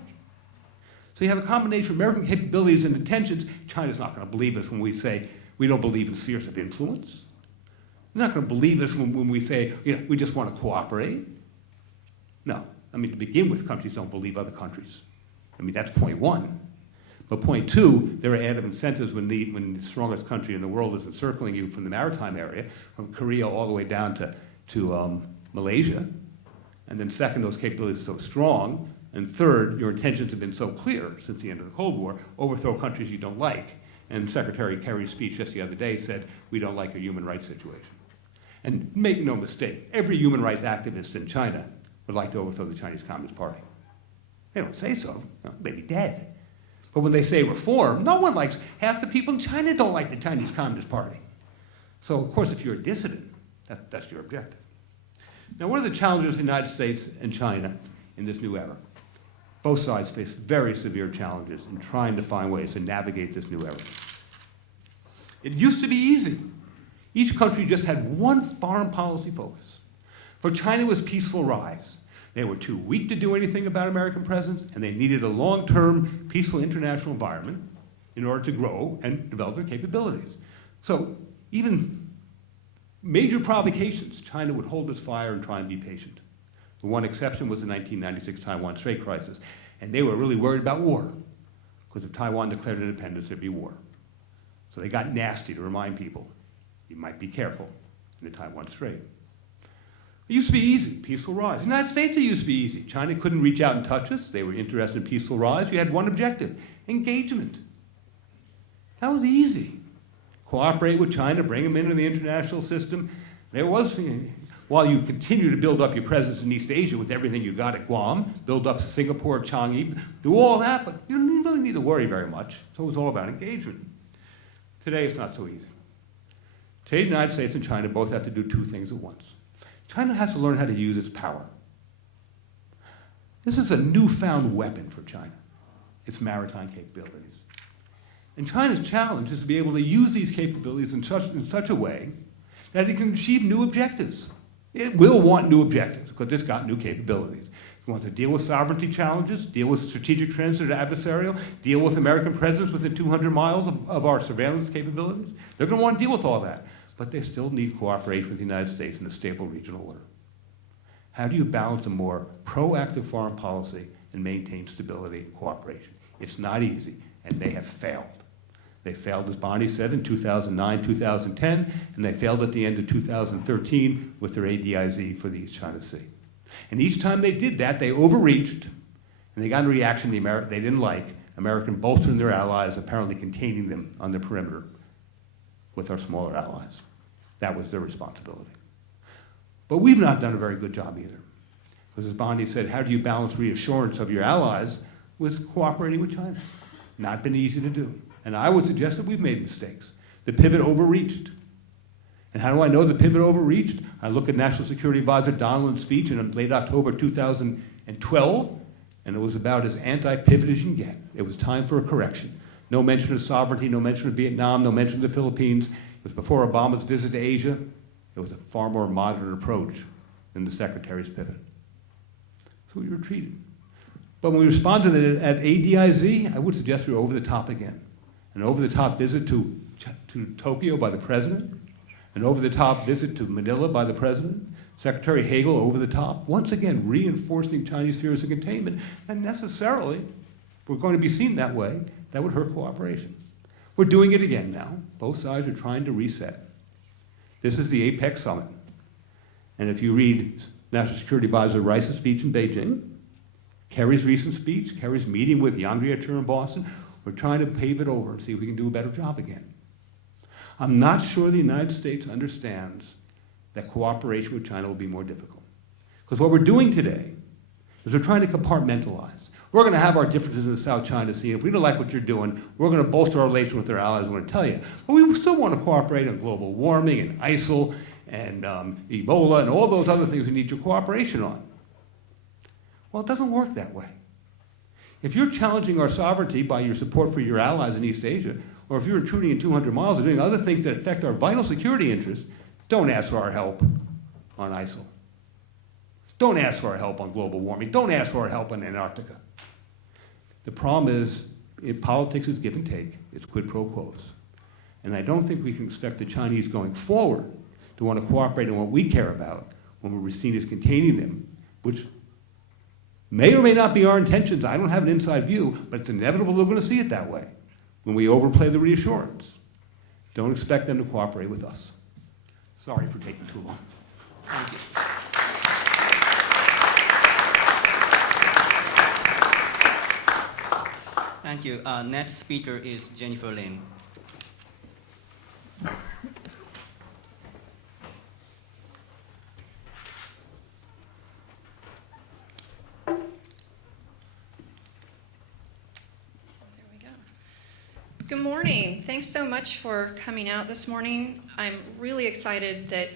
So you have a combination of American capabilities and intentions. China's not going to believe us when we say we don't believe in spheres of influence. They're not going to believe us when we say we just want to cooperate. No. I mean, to begin with, countries don't believe other countries. I mean, that's point one. But point two, there are added incentives when the strongest country in the world is encircling you from the maritime area, from Korea all the way down to Malaysia. And then second, those capabilities are so strong. And third, your intentions have been so clear since the end of the Cold War, overthrow countries you don't like. And Secretary Kerry's speech just the other day said, we don't like your human rights situation. And make no mistake, every human rights activist in China would like to overthrow the Chinese Communist Party. They don't say so. No, they'd be dead. But when they say reform, no one likes, half the people in China don't like the Chinese Communist Party. So, of course, if you're a dissident, that's your objective. Now, what are the challenges of the United States and China in this new era? Both sides face very severe challenges in trying to find ways to navigate this new era. It used to be easy. Each country just had one foreign policy focus. For China, it was peaceful rise. They were too weak to do anything about American presence, and they needed a long-term, peaceful international environment in order to grow and develop their capabilities. So even major provocations, China would hold its fire and try and be patient. The one exception was the 1996 Taiwan Strait crisis, and they were really worried about war, because if Taiwan declared independence, there'd be war. So they got nasty to remind people, you might be careful in the Taiwan Strait. It used to be easy, peaceful rise. In the United States, it used to be easy. China couldn't reach out and touch us. They were interested in peaceful rise. You had one objective, engagement. That was easy. Cooperate with China, bring them into the international system. There was, while you continue to build up your presence in East Asia with everything you got at Guam, build up Singapore, Changi, do all that, but you don't really need to worry very much. So it was all about engagement. Today, it's not so easy. Today, the United States and China both have to do two things at once. China has to learn how to use its power. This is a newfound weapon for China, its maritime capabilities. And China's challenge is to be able to use these capabilities in such a way that it can achieve new objectives. It will want new objectives because it's got new capabilities. It wants to deal with sovereignty challenges, deal with strategic trends that are adversarial, deal with American presence within 200 miles of our surveillance capabilities. They're going to want to deal with all that. But they still need cooperation with the United States in a stable regional order. How do you balance a more proactive foreign policy and maintain stability and cooperation? It's not easy, and they have failed. They failed, as Bonnie said, in 2009, 2010, and they failed at the end of 2013 with their ADIZ for the East China Sea. And each time they did that, they overreached, and they got a reaction they didn't like American bolstering their allies, apparently containing them on the perimeter with our smaller allies. That was their responsibility. But we've not done a very good job either. Because as Bondi said, how do you balance reassurance of your allies with cooperating with China? Not been easy to do. And I would suggest that we've made mistakes. The pivot overreached. And how do I know the pivot overreached? I look at National Security Advisor Donald's speech in late October 2012, and it was about as anti-pivot as you can get. It was time for a correction. No mention of sovereignty, no mention of Vietnam, no mention of the Philippines. It was before Obama's visit to Asia. It was a far more moderate approach than the Secretary's pivot. So we retreated. But when we responded at ADIZ, I would suggest we were over the top again. An over-the-top visit to Tokyo by the President, an over-the-top visit to Manila by the President, Secretary Hagel over the top, once again reinforcing Chinese fears of containment, and necessarily, if we're going to be seen that way, that would hurt cooperation. We're doing it again now. Both sides are trying to reset. This is the APEC summit. And if you read National Security Advisor Rice's speech in Beijing, Kerry's recent speech, Kerry's meeting with Jan Rieter in Boston, we're trying to pave it over and see if we can do a better job again. I'm not sure the United States understands that cooperation with China will be more difficult. Because what we're doing today is we're trying to compartmentalize. We're going to have our differences in the South China Sea. If we don't like what you're doing, we're going to bolster our relation with our allies. We're going to tell you. But we still want to cooperate on global warming and ISIL and Ebola and all those other things we need your cooperation on. Well, it doesn't work that way. If you're challenging our sovereignty by your support for your allies in East Asia, or if you're intruding in 200 miles or doing other things that affect our vital security interests, don't ask for our help on ISIL. Don't ask for our help on global warming. Don't ask for our help on Antarctica. The problem is, if politics is give and take, it's quid pro quos. And I don't think we can expect the Chinese going forward to want to cooperate on what we care about when we're seen as containing them, which may or may not be our intentions. I don't have an inside view, but it's inevitable they're going to see it that way when we overplay the reassurance. Don't expect them to cooperate with us. Sorry for taking too long. Thank you. Thank you. Next speaker is Jennifer Lin. Good morning. Thanks so much for coming out this morning. I'm really excited that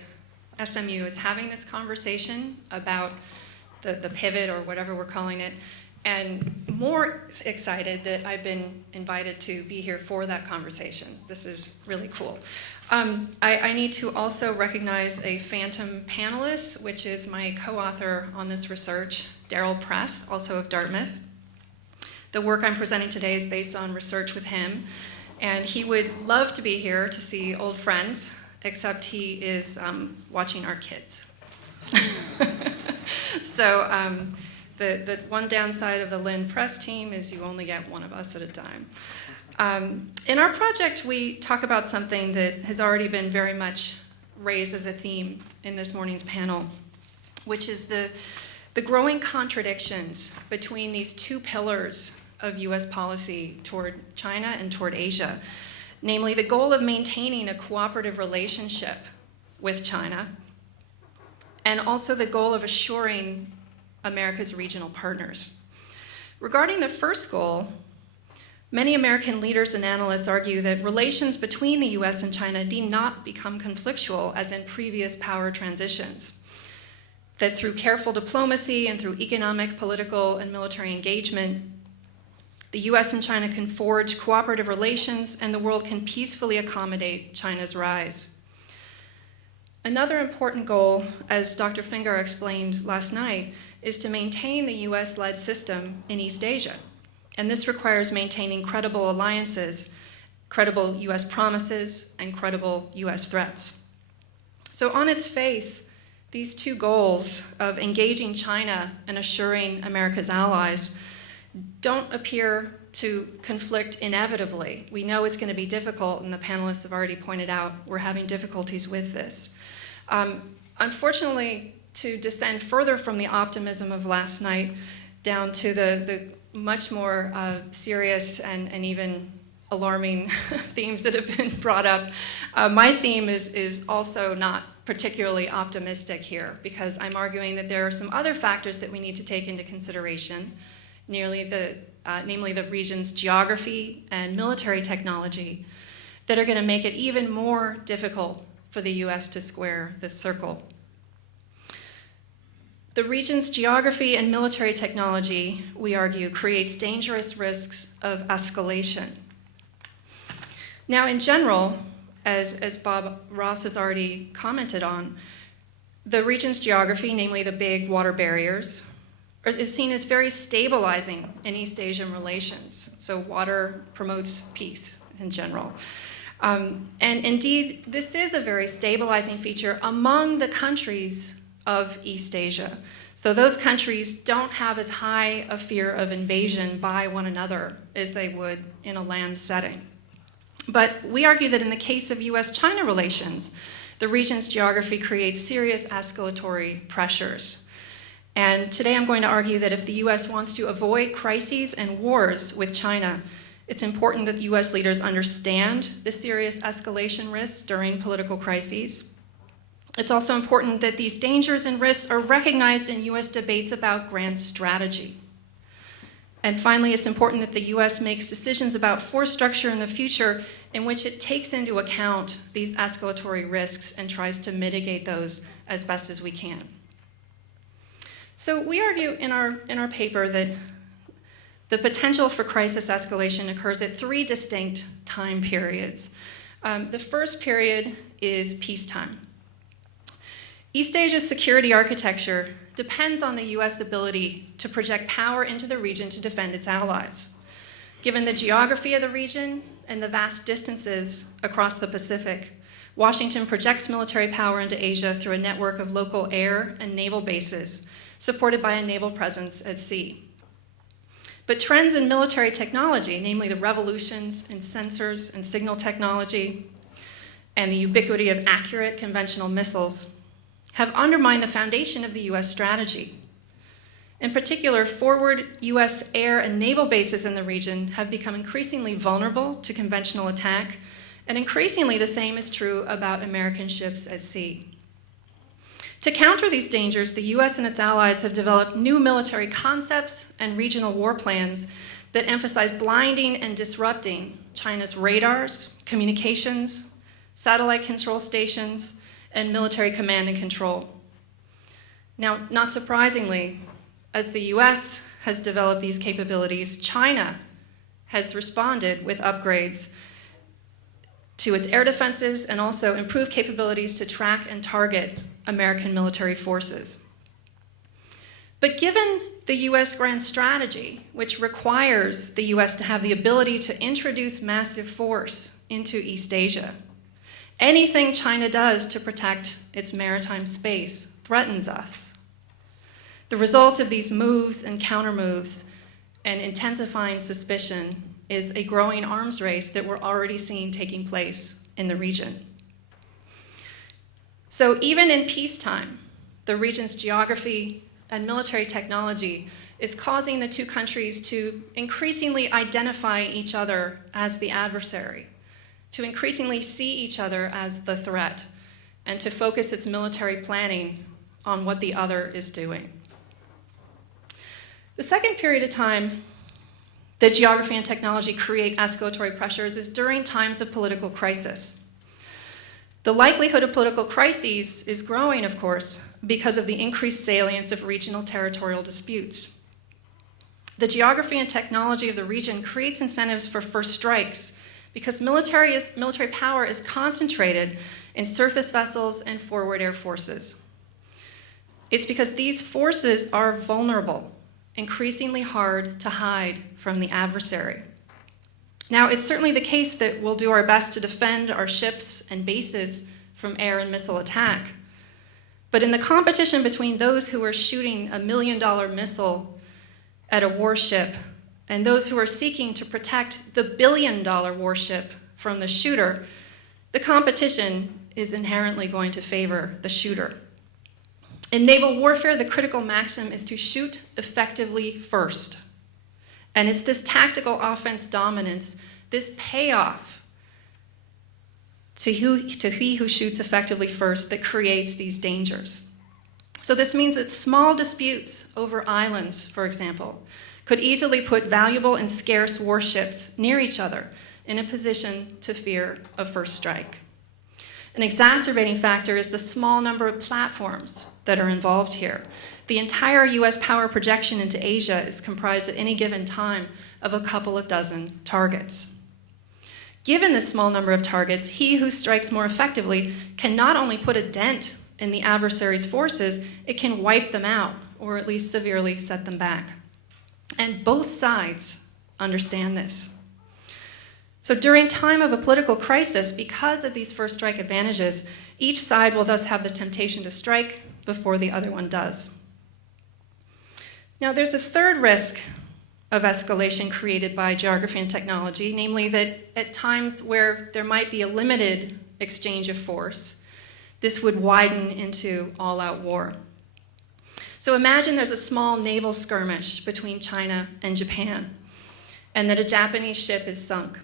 SMU is having this conversation about the pivot or whatever we're calling it, and more excited that I've been invited to be here for that conversation. This is really cool. I need to also recognize a phantom panelist, which is my co-author on this research, Daryl Prest, also of Dartmouth. The work I'm presenting today is based on research with him, and he would love to be here to see old friends, except he is watching our kids. So the one downside of the Lynn Press team is you only get one of us at a time. In our project, we talk about something that has already been very much raised as a theme in this morning's panel, which is the growing contradictions between these two pillars of U.S. policy toward China and toward Asia, namely the goal of maintaining a cooperative relationship with China, and also the goal of assuring America's regional partners. Regarding the first goal, many American leaders and analysts argue that relations between the U.S. and China need not become conflictual as in previous power transitions, that through careful diplomacy and through economic, political, and military engagement, the U.S. and China can forge cooperative relations and the world can peacefully accommodate China's rise. Another important goal, as Dr. Finger explained last night, is to maintain the U.S.-led system in East Asia. And this requires maintaining credible alliances, credible U.S. promises, and credible U.S. threats. So on its face, these two goals of engaging China and assuring America's allies don't appear to conflict inevitably. We know it's going to be difficult, and the panelists have already pointed out we're having difficulties with this. Unfortunately, to descend further from the optimism of last night down to the much more serious and even alarming themes that have been brought up. My theme is also not particularly optimistic here, because I'm arguing that there are some other factors that we need to take into consideration, namely the region's geography and military technology, that are going to make it even more difficult for the U.S. to square this circle. The region's geography and military technology, we argue, creates dangerous risks of escalation. Now, in general, as Bob Ross has already commented on, the region's geography, namely the big water barriers, is seen as very stabilizing in East Asian relations. So water promotes peace in general. And indeed, this is a very stabilizing feature among the countries of East Asia. So those countries don't have as high a fear of invasion by one another as they would in a land setting. But we argue that in the case of US-China relations, the region's geography creates serious escalatory pressures. And today I'm going to argue that if the US wants to avoid crises and wars with China, it's important that US leaders understand the serious escalation risks during political crises. It's also important that these dangers and risks are recognized in US debates about grand strategy. And finally, it's important that the US makes decisions about force structure in the future in which it takes into account these escalatory risks and tries to mitigate those as best as we can. So we argue in our paper that the potential for crisis escalation occurs at 3 distinct time periods. The first period is peacetime. East Asia's security architecture depends on the US ability to project power into the region to defend its allies. Given the geography of the region and the vast distances across the Pacific, Washington projects military power into Asia through a network of local air and naval bases, supported by a naval presence at sea. But trends in military technology, namely the revolutions in sensors and signal technology, and the ubiquity of accurate conventional missiles, have undermined the foundation of the US strategy. In particular, forward US air and naval bases in the region have become increasingly vulnerable to conventional attack, and increasingly the same is true about American ships at sea. To counter these dangers, the US and its allies have developed new military concepts and regional war plans that emphasize blinding and disrupting China's radars, communications, satellite control stations, and military command and control. Now, not surprisingly, as the US has developed these capabilities, China has responded with upgrades to its air defenses and also improved capabilities to track and target American military forces. But given the US grand strategy, which requires the US to have the ability to introduce massive force into East Asia, anything China does to protect its maritime space threatens us. The result of these moves and countermoves and intensifying suspicion is a growing arms race that we're already seeing taking place in the region. So even in peacetime, the region's geography and military technology is causing the two countries to increasingly identify each other as the adversary, to increasingly see each other as the threat, and to focus its military planning on what the other is doing. The second period of time that geography and technology create escalatory pressures is during times of political crisis. The likelihood of political crises is growing, of course, because of the increased salience of regional territorial disputes. The geography and technology of the region creates incentives for first strikes because military power is concentrated in surface vessels and forward air forces. It's because these forces are vulnerable, increasingly hard to hide from the adversary. Now, it's certainly the case that we'll do our best to defend our ships and bases from air and missile attack. But in the competition between those who are shooting a $1 million missile at a warship and those who are seeking to protect the $1 billion warship from the shooter, the competition is inherently going to favor the shooter. In naval warfare, the critical maxim is to shoot effectively first. And it's this tactical offense dominance, this payoff to he who shoots effectively first, that creates these dangers. So this means that small disputes over islands, for example, could easily put valuable and scarce warships near each other in a position to fear a first strike. An exacerbating factor is the small number of platforms that are involved here. The entire US power projection into Asia is comprised at any given time of a couple of dozen targets. Given this small number of targets, he who strikes more effectively can not only put a dent in the adversary's forces, it can wipe them out, or at least severely set them back. And both sides understand this. So during time of a political crisis, because of these first strike advantages, each side will thus have the temptation to strike before the other one does. Now, there's a third risk of escalation created by geography and technology, namely that at times where there might be a limited exchange of force, this would widen into all-out war. So imagine there's a small naval skirmish between China and Japan, and that a Japanese ship is sunk.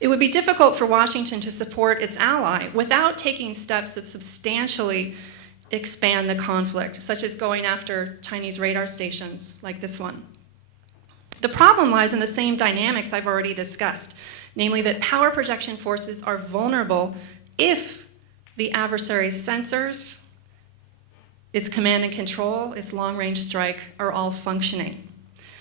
It would be difficult for Washington to support its ally without taking steps that substantially expand the conflict, such as going after Chinese radar stations like this one. The problem lies in the same dynamics I've already discussed, namely that power projection forces are vulnerable if the adversary's sensors, its command and control, its long-range strike are all functioning.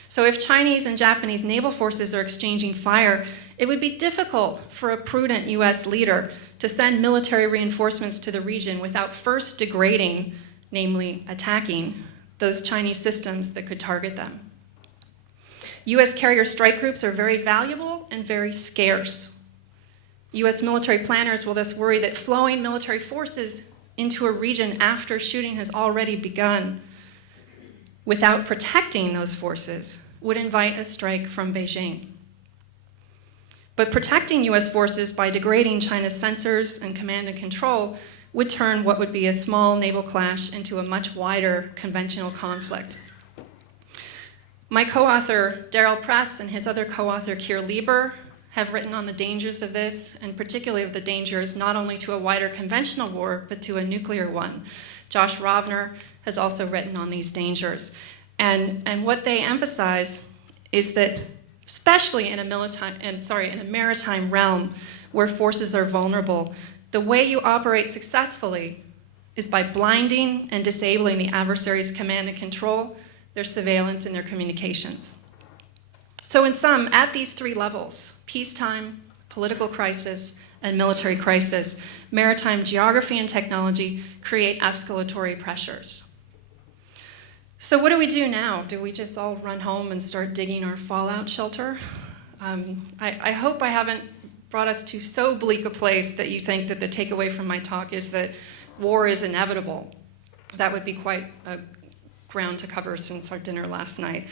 So if Chinese and Japanese naval forces are exchanging fire, it would be difficult for a prudent US leader to send military reinforcements to the region without first degrading, namely attacking, those Chinese systems that could target them. US carrier strike groups are very valuable and very scarce. US military planners will thus worry that flowing military forces into a region after shooting has already begun without protecting those forces would invite a strike from Beijing. But protecting US forces by degrading China's sensors and command and control would turn what would be a small naval clash into a much wider conventional conflict. My co-author, Darrell Press, and his other co-author, Keir Lieber, have written on the dangers of this, and particularly of the dangers not only to a wider conventional war, but to a nuclear one. Josh Rovner has also written on these dangers. And what they emphasize is that, especially in a maritime realm where forces are vulnerable, the way you operate successfully is by blinding and disabling the adversary's command and control, their surveillance, and their communications. So in sum, at these three levels, peacetime, political crisis, and military crisis, maritime geography and technology create escalatory pressures. So what do we do now? Do we just all run home and start digging our fallout shelter? I hope I haven't brought us to so bleak a place that you think that the takeaway from my talk is that war is inevitable. That would be quite a ground to cover since our dinner last night.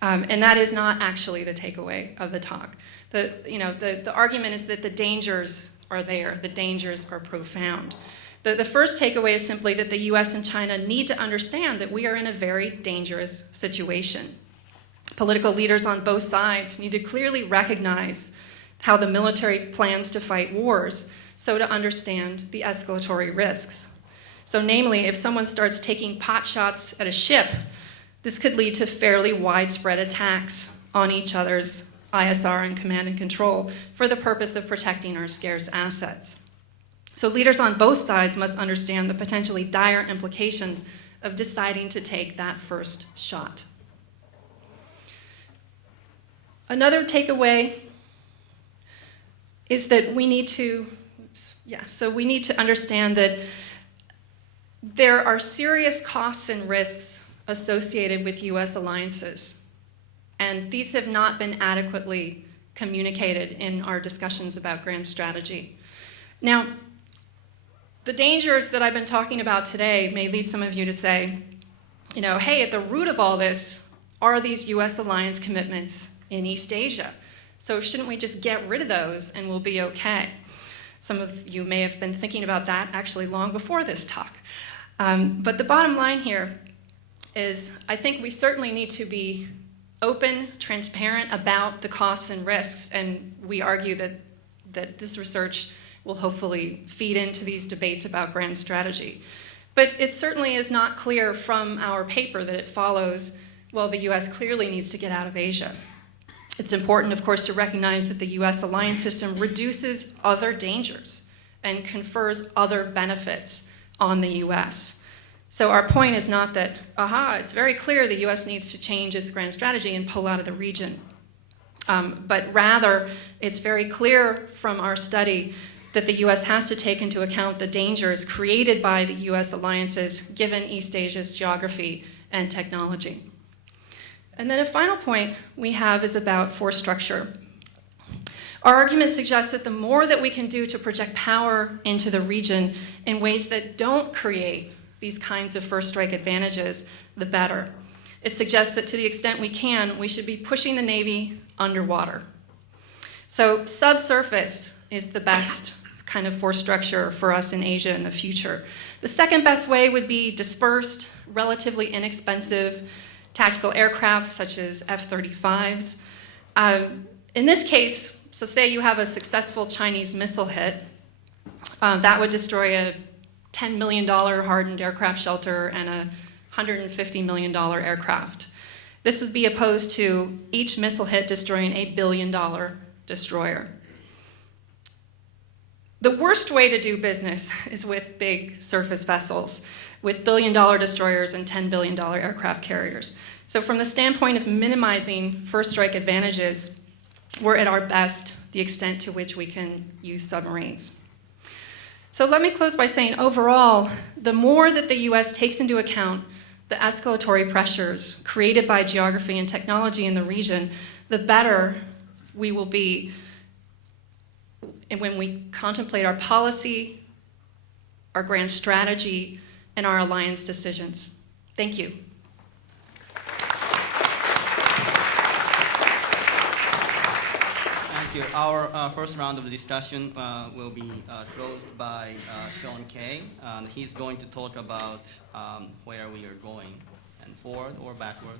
And that is not actually the takeaway of the talk. The argument is that the dangers are there. The dangers are profound. The first takeaway is simply that the US and China need to understand that we are in a very dangerous situation. Political leaders on both sides need to clearly recognize how the military plans to fight wars, so to understand the escalatory risks. So namely, if someone starts taking pot shots at a ship, this could lead to fairly widespread attacks on each other's ISR and command and control for the purpose of protecting our scarce assets. So leaders on both sides must understand the potentially dire implications of deciding to take that first shot. Another takeaway is that we need to understand that there are serious costs and risks associated with US alliances, and these have not been adequately communicated in our discussions about grand strategy. Now, the dangers that I've been talking about today may lead some of you to say, hey, at the root of all this are these US alliance commitments in East Asia. So shouldn't we just get rid of those and we'll be okay? Some of you may have been thinking about that actually long before this talk. But the bottom line here is I think we certainly need to be open, transparent about the costs and risks, and we argue that this research will hopefully feed into these debates about grand strategy. But it certainly is not clear from our paper that it follows, well, the U.S. clearly needs to get out of Asia. It's important, of course, to recognize that the U.S. alliance system reduces other dangers and confers other benefits on the U.S. So our point is not that, it's very clear the U.S. needs to change its grand strategy and pull out of the region. But rather, it's very clear from our study that the U.S. has to take into account the dangers created by the U.S. alliances given East Asia's geography and technology. And then a final point we have is about force structure. Our argument suggests that the more that we can do to project power into the region in ways that don't create these kinds of first strike advantages, the better. It suggests that to the extent we can, we should be pushing the Navy underwater. So subsurface is the best kind of force structure for us in Asia in the future. The second best way would be dispersed, relatively inexpensive tactical aircraft such as F-35s. In this case, so say you have a successful Chinese missile hit, that would destroy a $10 million hardened aircraft shelter and a $150 million aircraft. This would be opposed to each missile hit destroying a $1 billion destroyer. The worst way to do business is with big surface vessels, with $1 billion destroyers and $10 billion aircraft carriers. So from the standpoint of minimizing first strike advantages, we're at our best the extent to which we can use submarines. So let me close by saying overall, the more that the US takes into account the escalatory pressures created by geography and technology in the region, the better we will be when we contemplate our policy, our grand strategy, and our alliance decisions. Thank you. Thank you. Our first round of discussion will be closed by Sean Kay. He's going to talk about where we are going, and forward or backward.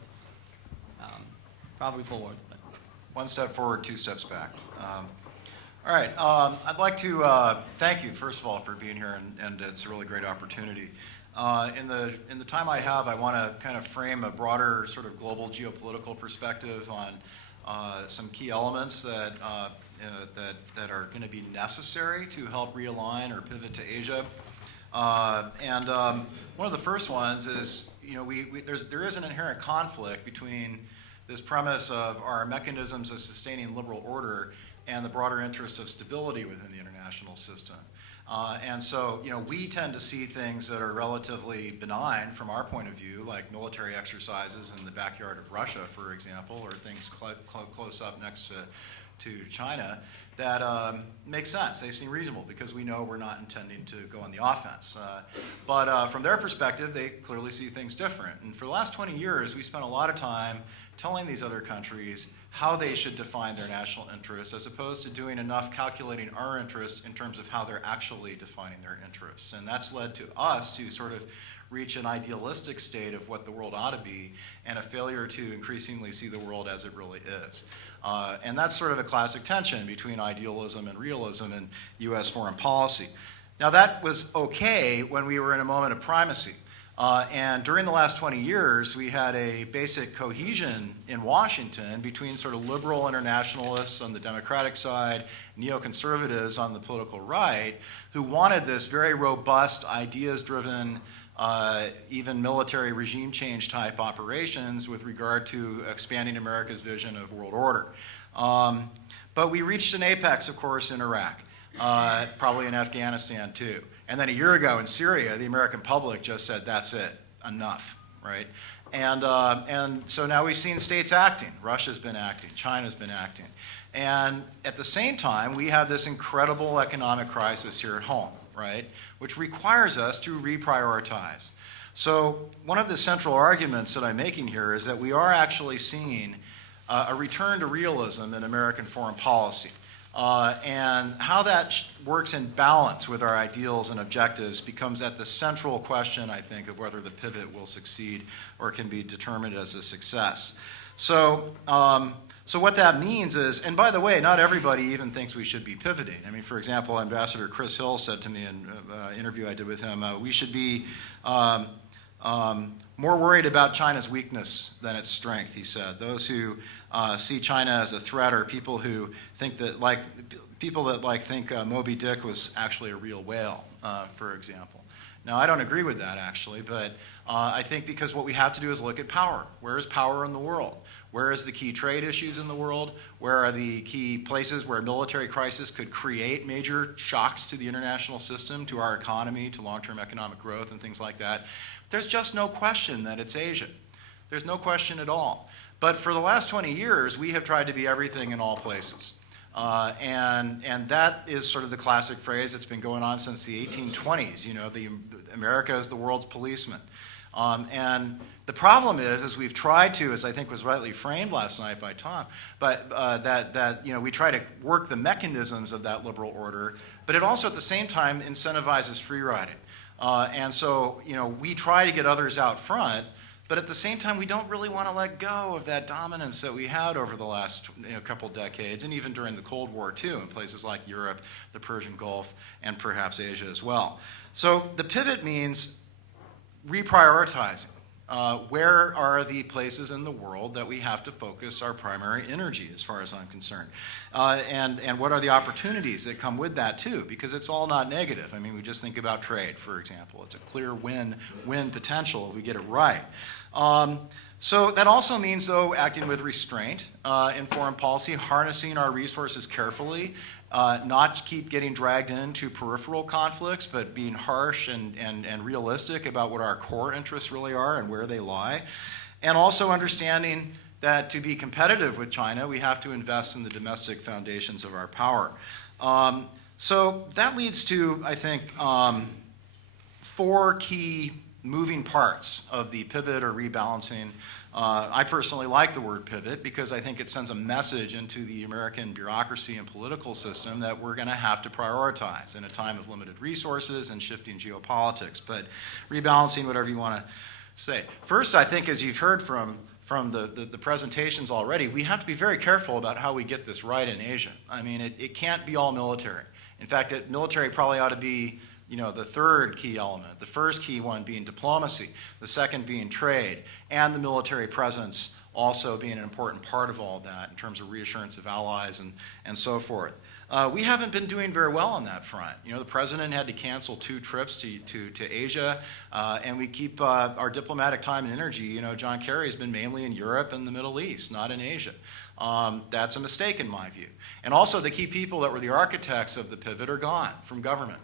Probably forward. But. One step forward, two steps back. All right. I'd like to thank you, first of all, for being here, and it's a really great opportunity. In the time I have, I want to kind of frame a broader sort of global geopolitical perspective on some key elements that are going to be necessary to help realign or pivot to Asia. One of the first ones is, there is an inherent conflict between this premise of our mechanisms of sustaining liberal order and the broader interests of stability within the international system. So, we tend to see things that are relatively benign from our point of view, like military exercises in the backyard of Russia, for example, or things close up next to China, that make sense. They seem reasonable because we know we're not intending to go on the offense. But from their perspective, they clearly see things different. And for the last 20 years, we spent a lot of time telling these other countries how they should define their national interests, as opposed to doing enough calculating our interests in terms of how they're actually defining their interests. And that's led to us to sort of reach an idealistic state of what the world ought to be, and a failure to increasingly see the world as it really is. And that's sort of a classic tension between idealism and realism in US foreign policy. Now that was okay when we were in a moment of primacy. And during the last 20 years, we had a basic cohesion in Washington between sort of liberal internationalists on the Democratic side, neoconservatives on the political right, who wanted this very robust, ideas-driven, even military regime change type operations with regard to expanding America's vision of world order. But we reached an apex, of course, in Iraq, probably in Afghanistan too. And then a year ago in Syria, the American public just said, that's it, enough, right? And so now we've seen states acting. Russia's been acting, China's been acting. And at the same time, we have this incredible economic crisis here at home, right? Which requires us to reprioritize. So one of the central arguments that I'm making here is that we are actually seeing a return to realism in American foreign policy. And how that works in balance with our ideals and objectives becomes at the central question, I think, of whether the pivot will succeed or can be determined as a success. So, so what that means is, and by the way, not everybody even thinks we should be pivoting. I mean, for example, Ambassador Chris Hill said to me in an interview I did with him, we should be more worried about China's weakness than its strength, he said. Those who see China as a threat are people who think that, think Moby Dick was actually a real whale, for example. Now, I don't agree with that, actually, but I think because what we have to do is look at power. Where is power in the world? Where is the key trade issues in the world? Where are the key places where military crisis could create major shocks to the international system, to our economy, to long-term economic growth and things like that? There's just no question that it's Asia. There's no question at all. But for the last 20 years, we have tried to be everything in all places. And that is sort of the classic phrase that's been going on since the 1820s. You know, America is the world's policeman. And the problem is we've tried to, as I think was rightly framed last night by Tom, but that we try to work the mechanisms of that liberal order, but it also at the same time incentivizes free riding. And so, we try to get others out front, but at the same time, we don't really want to let go of that dominance that we had over the last couple decades, and even during the Cold War, too, in places like Europe, the Persian Gulf, and perhaps Asia as well. So the pivot means reprioritizing. Where are the places in the world that we have to focus our primary energy, as far as I'm concerned? And what are the opportunities that come with that, too? Because it's all not negative. I mean, we just think about trade, for example. It's a clear win-win potential if we get it right. So that also means, though, acting with restraint in foreign policy, harnessing our resources carefully, not keep getting dragged into peripheral conflicts, but being harsh and realistic about what our core interests really are and where they lie. And also understanding that to be competitive with China, we have to invest in the domestic foundations of our power. So that leads to, I think, 4 key moving parts of the pivot or rebalancing. I personally like the word pivot because I think it sends a message into the American bureaucracy and political system that we're going to have to prioritize in a time of limited resources and shifting geopolitics. But rebalancing, whatever you want to say. First, I think, as you've heard from the presentations already, we have to be very careful about how we get this right in Asia. I mean, it can't be all military. In fact, military probably ought to be the third key element, the first key one being diplomacy, the second being trade, and the military presence also being an important part of all that in terms of reassurance of allies and so forth. We haven't been doing very well on that front. The president had to cancel 2 trips to Asia, and we keep our diplomatic time and energy. John Kerry has been mainly in Europe and the Middle East, not in Asia. That's a mistake in my view. And also the key people that were the architects of the pivot are gone from government.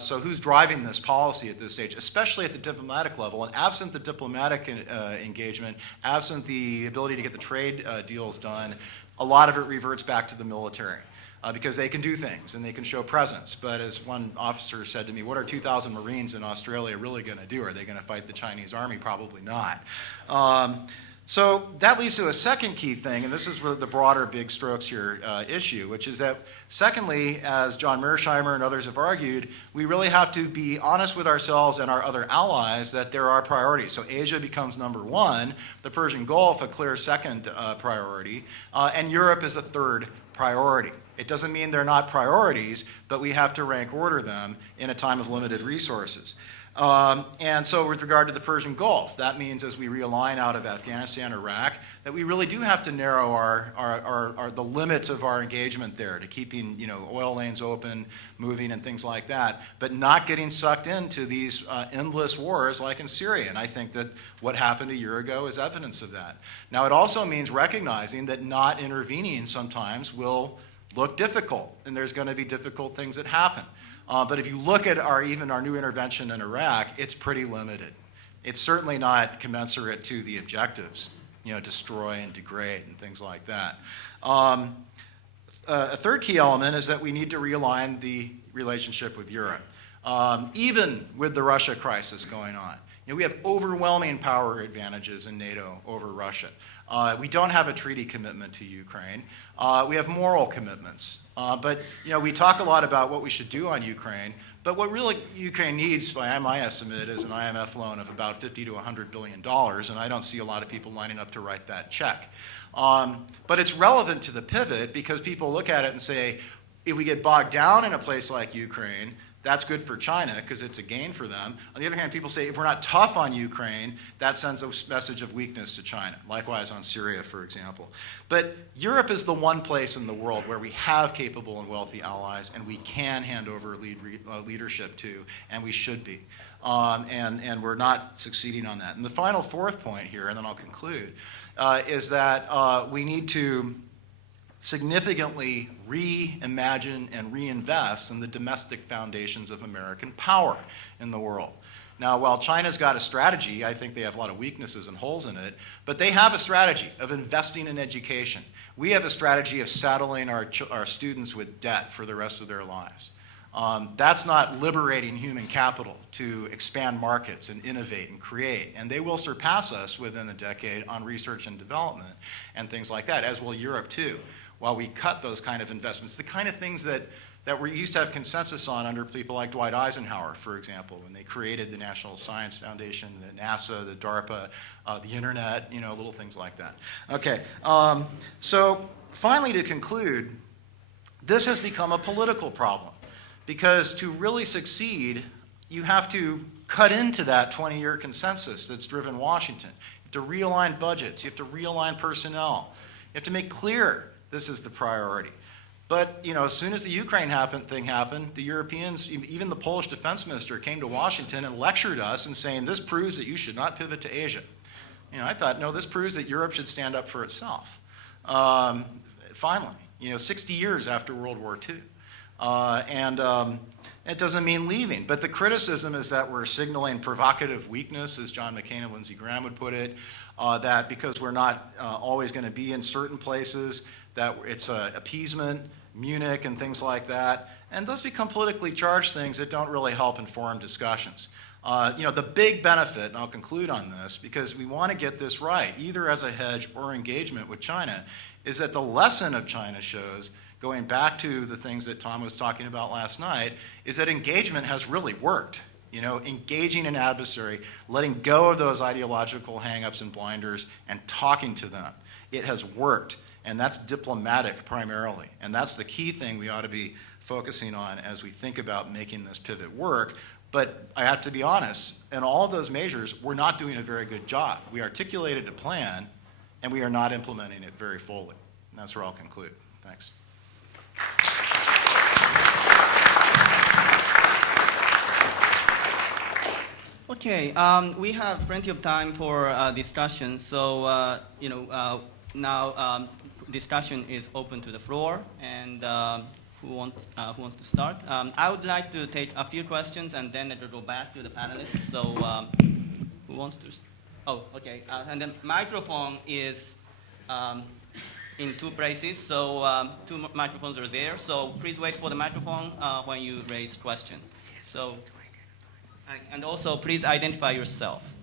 So who's driving this policy at this stage, especially at the diplomatic level? And absent the diplomatic engagement, absent the ability to get the trade deals done, a lot of it reverts back to the military. Because they can do things and they can show presence. But as one officer said to me, what are 2,000 Marines in Australia really going to do? Are they going to fight the Chinese army? Probably not. So that leads to a second key thing, and this is where the broader big strokes here issue, which is that, secondly, as John Mearsheimer and others have argued, we really have to be honest with ourselves and our other allies that there are priorities. So Asia becomes number 1, the Persian Gulf a clear second priority, and Europe is a third priority. It doesn't mean they're not priorities, but we have to rank order them in a time of limited resources. And so with regard to the Persian Gulf, that means as we realign out of Afghanistan, Iraq, that we really do have to narrow the limits of our engagement there to keeping oil lanes open, moving and things like that, but not getting sucked into these endless wars like in Syria. And I think that what happened a year ago is evidence of that. Now it also means recognizing that not intervening sometimes will look difficult, and there's going to be difficult things that happen. But if you look at even our new intervention in Iraq, it's pretty limited. It's certainly not commensurate to the objectives, destroy and degrade and things like that. A third key element is that we need to realign the relationship with Europe, even with the Russia crisis going on. We have overwhelming power advantages in NATO over Russia. We don't have a treaty commitment to Ukraine. We have moral commitments. But we talk a lot about what we should do on Ukraine, But what really Ukraine needs, by my estimate, is an IMF loan of about $50 to $100 billion, and I don't see a lot of people lining up to write that check. But it's relevant to the pivot because people look at it and say, if we get bogged down in a place like Ukraine, that's good for China because it's a gain for them. On the other hand, people say if we're not tough on Ukraine, that sends a message of weakness to China. Likewise on Syria, for example. But Europe is the one place in the world where we have capable and wealthy allies and we can hand over leadership to, and we should be. And we're not succeeding on that. And the final fourth point here, and then I'll conclude, is that we need to significantly reimagine and reinvest in the domestic foundations of American power in the world. Now, while China's got a strategy, I think they have a lot of weaknesses and holes in it, but they have a strategy of investing in education. We have a strategy of saddling our students with debt for the rest of their lives. That's not liberating human capital to expand markets and innovate and create. And they will surpass us within a decade on research and development and things like that, as will Europe too. While we cut those kind of investments, the kind of things that we used to have consensus on under people like Dwight Eisenhower, for example, when they created the National Science Foundation, the NASA, the DARPA, the internet, little things like that. Okay, so finally to conclude, this has become a political problem because to really succeed, you have to cut into that 20-year consensus that's driven Washington. You have to realign budgets, you have to realign personnel, you have to make clear this is the priority. But as soon as the Ukraine thing happened, the Europeans, even the Polish defense minister, came to Washington and lectured us and saying, this proves that you should not pivot to Asia. I thought, no, this proves that Europe should stand up for itself. Finally, 60 years after World War II. It doesn't mean leaving, but the criticism is that we're signaling provocative weakness, as John McCain and Lindsey Graham would put it, that because we're not always going to be in certain places, that it's appeasement, Munich and things like that. And those become politically charged things that don't really help inform discussions. The big benefit, and I'll conclude on this, because we want to get this right, either as a hedge or engagement with China, is that the lesson of China shows, going back to the things that Tom was talking about last night, is that engagement has really worked. Engaging an adversary, letting go of those ideological hang-ups and blinders, and talking to them. It has worked. And that's diplomatic primarily. And that's the key thing we ought to be focusing on as we think about making this pivot work. But I have to be honest, in all of those measures, we're not doing a very good job. We articulated a plan, and we are not implementing it very fully. And that's where I'll conclude. Thanks. Okay, we have plenty of time for discussion. So, now discussion is open to the floor, and who wants to start? I would like to take a few questions, and then it will go back to the panelists. So, who wants to? Oh, okay. And the microphone is in two places, so two microphones are there. So please wait for the microphone when you raise questions. So, and also please identify yourself.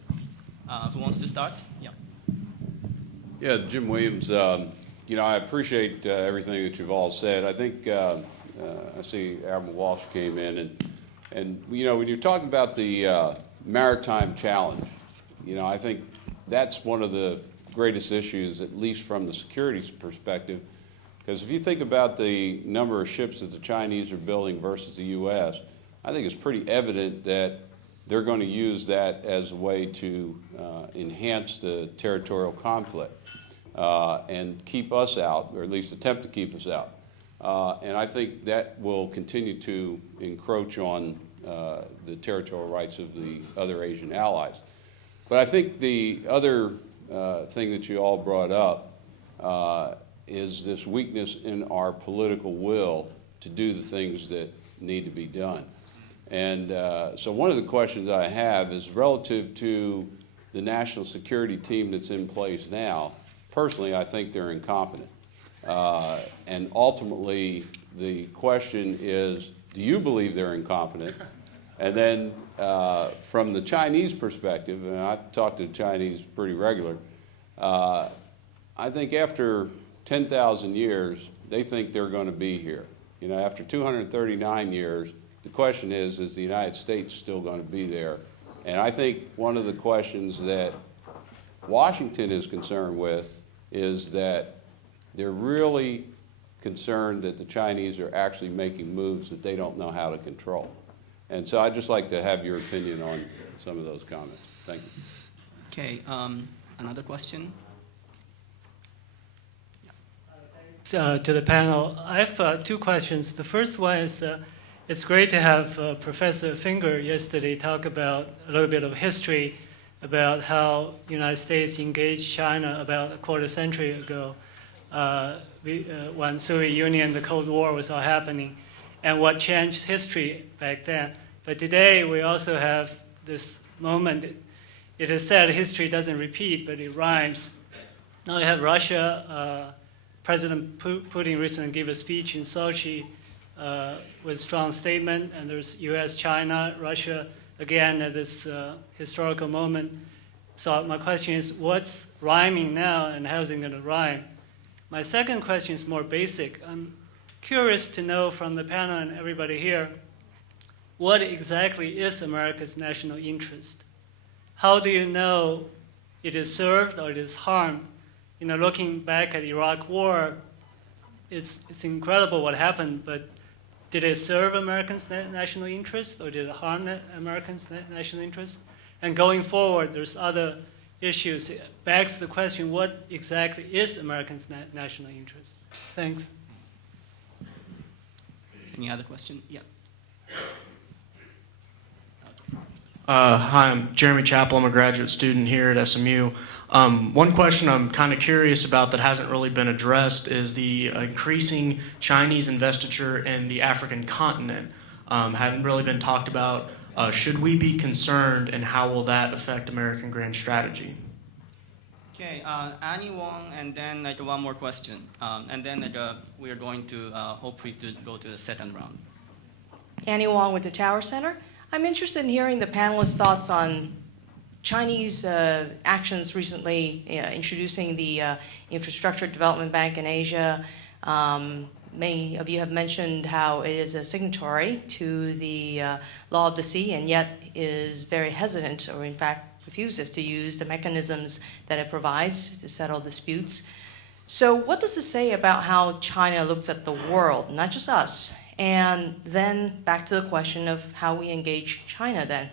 Who wants to start? Yeah. Yeah, Jim Williams. I appreciate everything that you've all said. I think I see Admiral Walsh came in, and when you're talking about the maritime challenge, I think that's one of the greatest issues, at least from the security perspective, because if you think about the number of ships that the Chinese are building versus the U.S., I think it's pretty evident that they're going to use that as a way to enhance the territorial conflict and keep us out, or at least attempt to keep us out. And I think that will continue to encroach on the territorial rights of the other Asian allies. But I think the other thing that you all brought up is this weakness in our political will to do the things that need to be done. And so one of the questions I have is relative to the national security team that's in place now. Personally, I think they're incompetent. And ultimately, the question is, do you believe they're incompetent? And then from the Chinese perspective, and I talk to the Chinese pretty regular, I think after 10,000 years, they think they're going to be here. After 239 years, The question is the United States still going to be there? And I think one of the questions that Washington is concerned with is that they're really concerned that the Chinese are actually making moves that they don't know how to control. And so I'd just like to have your opinion on some of those comments. Thank you. Okay, another question? To the panel. I have two questions. The first one is, it's great to have Professor Finger yesterday talk about a little bit of history about how the United States engaged China about a quarter century ago when Soviet Union, the Cold War was all happening, and what changed history back then. But today we also have this moment. It is said history doesn't repeat, but it rhymes. Now you have Russia. President Putin recently gave a speech in Sochi with a strong statement, and there's U.S., China, Russia, again at this historical moment. So my question is, what's rhyming now, and how's it going to rhyme? My second question is more basic. I'm curious to know from the panel and everybody here, what exactly is America's national interest? How do you know it is served or it is harmed? You know, looking back at the Iraq War, it's incredible what happened, but did it serve Americans' national interest or did it harm Americans' national interest? And going forward, there's other issues. It begs the question, what exactly is Americans' national interest? Thanks. Any other question? Yeah. Hi, I'm Jeremy Chappell. I'm a graduate student here at SMU. One question I'm kind of curious about that hasn't really been addressed is the increasing Chinese investiture in the African continent. Hadn't really been talked about. Should we be concerned, and how will that affect American grand strategy? Okay, Annie Wong, and then one more question. And then we are going to hopefully to go to the second round. Annie Wong with the Tower Center. I'm interested in hearing the panelists' thoughts on Chinese actions recently introducing the Infrastructure Development Bank in Asia. Many of you have mentioned how it is a signatory to the Law of the Sea and yet is very hesitant, or in fact refuses to use the mechanisms that it provides to settle disputes. So what does this say about how China looks at the world, not just us? And then back to the question of how we engage China then.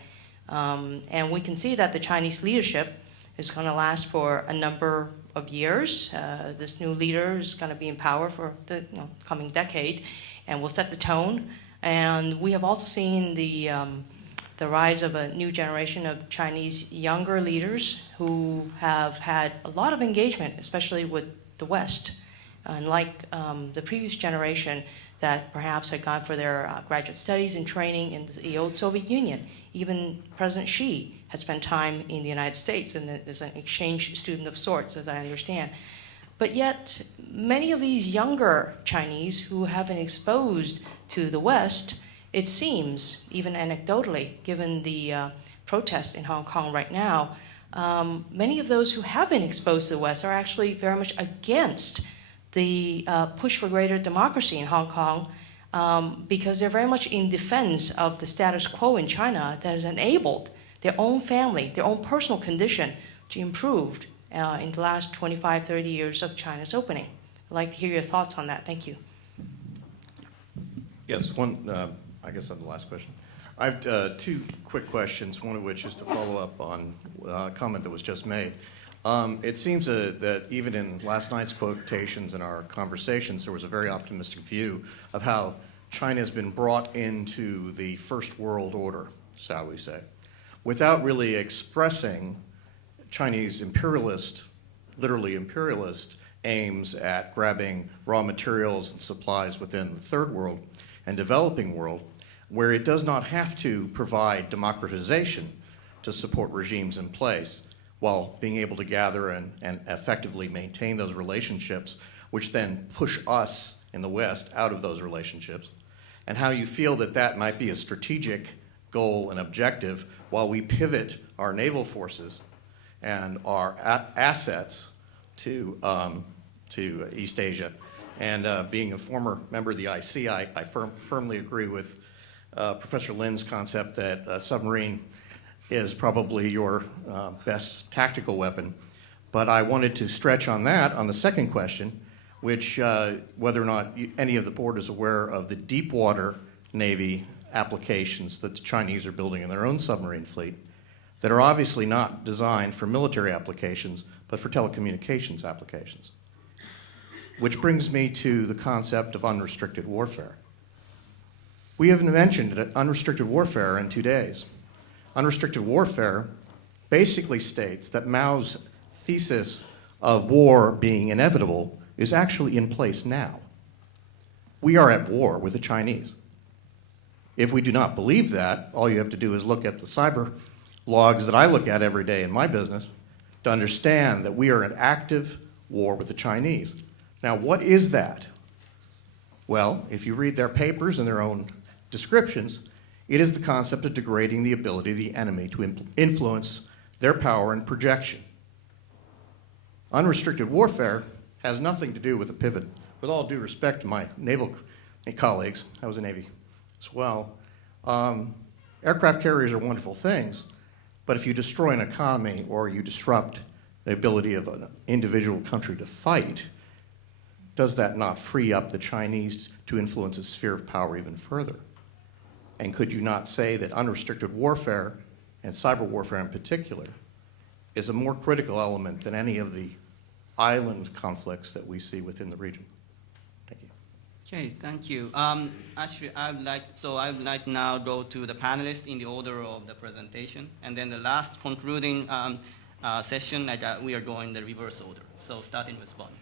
And we can see that the Chinese leadership is going to last for a number of years. This new leader is going to be in power for the coming decade and will set the tone. And we have also seen the rise of a new generation of Chinese younger leaders who have had a lot of engagement, especially with the West. Unlike the previous generation that perhaps had gone for their graduate studies and training in the old Soviet Union. Even President Xi has spent time in the United States and is an exchange student of sorts, as I understand. But yet, many of these younger Chinese who have been exposed to the West, it seems, even anecdotally, given the protest in Hong Kong right now, many of those who have been exposed to the West are actually very much against the push for greater democracy in Hong Kong because they're very much in defense of the status quo in China that has enabled their own family, their own personal condition to improve in the last 25, 30 years of China's opening. I'd like to hear your thoughts on that. Thank you. Yes, I guess on the last question. I have two quick questions, one of which is to follow up on a comment that was just made. It seems that even in last night's quotations in our conversations, there was a very optimistic view of how China has been brought into the first world order, shall we say, without really expressing Chinese imperialist, literally imperialist, aims at grabbing raw materials and supplies within the third world and developing world, where it does not have to provide democratization to support regimes in place, while being able to gather and effectively maintain those relationships, which then push us in the West out of those relationships, and how you feel that that might be a strategic goal and objective while we pivot our naval forces and our assets to East Asia. And being a former member of the IC, I firmly agree with Professor Lin's concept that a submarine is probably your best tactical weapon. But I wanted to stretch on that on the second question, which whether or not any of the board is aware of the deep water Navy applications that the Chinese are building in their own submarine fleet that are obviously not designed for military applications, but for telecommunications applications. Which brings me to the concept of unrestricted warfare. We have mentioned unrestricted warfare in 2 days. Unrestricted warfare basically states that Mao's thesis of war being inevitable is actually in place now. We are at war with the Chinese. If we do not believe that, all you have to do is look at the cyber logs that I look at every day in my business to understand that we are at active war with the Chinese. Now, what is that? Well, if you read their papers and their own descriptions, it is the concept of degrading the ability of the enemy to influence their power and projection. Unrestricted warfare has nothing to do with a pivot. With all due respect to my naval colleagues, I was a Navy as well, aircraft carriers are wonderful things, but if you destroy an economy or you disrupt the ability of an individual country to fight, does that not free up the Chinese to influence a sphere of power even further? And could you not say that unrestricted warfare, and cyber warfare in particular, is a more critical element than any of the island conflicts that we see within the region? Thank you. Okay, thank you. Actually, I would like now go to the panelists in the order of the presentation, and then the last concluding session, we are going the reverse order. So starting with Bonnie.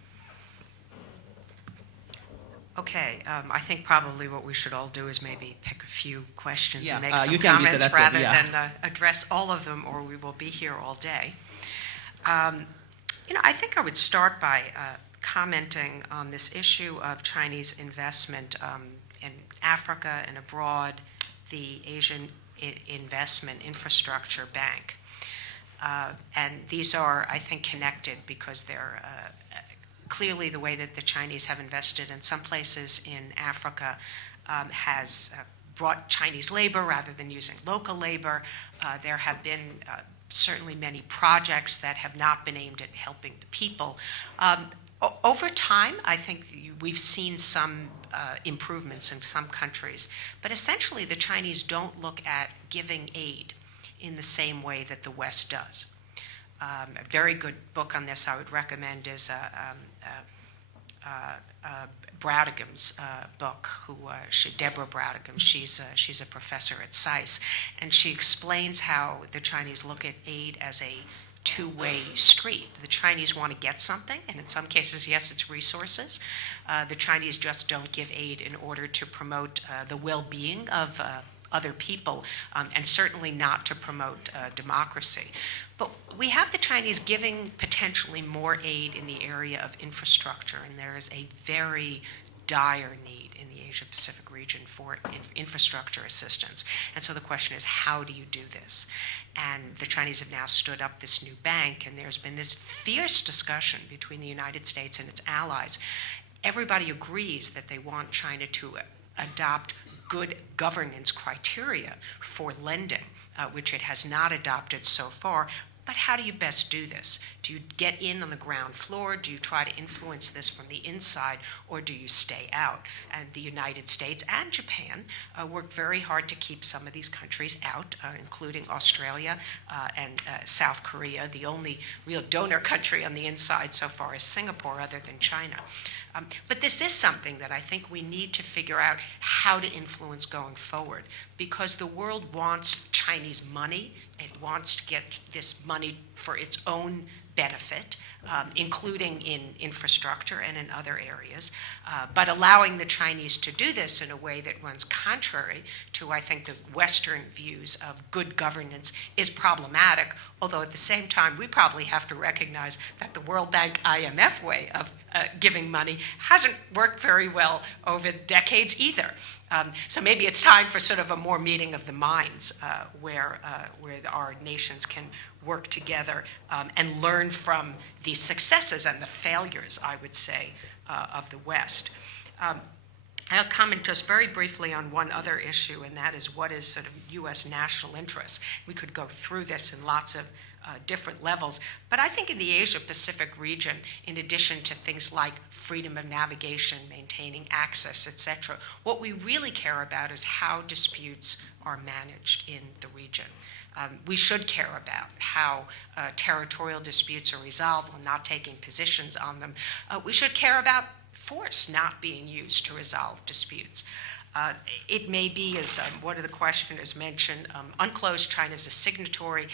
Okay, I think probably what we should all do is maybe pick a few questions and make you some can be comments selective, rather yeah. than address all of them, or we will be here all day. I think I would start by commenting on this issue of Chinese investment in Africa and abroad, the Asian Investment Infrastructure Bank. And these are, I think, connected because they're clearly the way that the Chinese have invested in some places in Africa has brought Chinese labor rather than using local labor. There have been certainly many projects that have not been aimed at helping the people. Over time, I think we've seen some improvements in some countries, but essentially the Chinese don't look at giving aid in the same way that the West does. A very good book on this I would recommend is Brautigham's book, Deborah Brautigam. She's a professor at SAIS, and she explains how the Chinese look at aid as a two-way street. The Chinese want to get something, and in some cases, yes, it's resources. The Chinese just don't give aid in order to promote the well-being of other people, and certainly not to promote democracy. But we have the Chinese giving potentially more aid in the area of infrastructure, and there is a very dire need in the Asia-Pacific region for infrastructure assistance. And so the question is, how do you do this? And the Chinese have now stood up this new bank, and there's been this fierce discussion between the United States and its allies. Everybody agrees that they want China to adopt good governance criteria for lending, which it has not adopted so far. But how do you best do this? Do you get in on the ground floor? Do you try to influence this from the inside, or do you stay out? And the United States and Japan worked very hard to keep some of these countries out, including Australia and South Korea. The only real donor country on the inside so far is Singapore, other than China. But this is something that I think we need to figure out how to influence going forward, because the world wants Chinese money. It wants to get this money for its own benefit, including in infrastructure and in other areas. But allowing the Chinese to do this in a way that runs contrary to, I think, the Western views of good governance is problematic, although at the same time, we probably have to recognize that the World Bank IMF way of giving money hasn't worked very well over decades either. So maybe it's time for sort of a more meeting of the minds where our nations can work together and learn from the successes and the failures, I would say, of the West. I'll comment just very briefly on one other issue, and that is what is sort of U.S. national interest. We could go through this in lots of different levels, but I think in the Asia-Pacific region, in addition to things like freedom of navigation, maintaining access, etc., what we really care about is how disputes are managed in the region. We should care about how territorial disputes are resolved while not taking positions on them. We should care about force not being used to resolve disputes. It may be, as one of the questioners mentioned, UNCLOS, China is a signatory.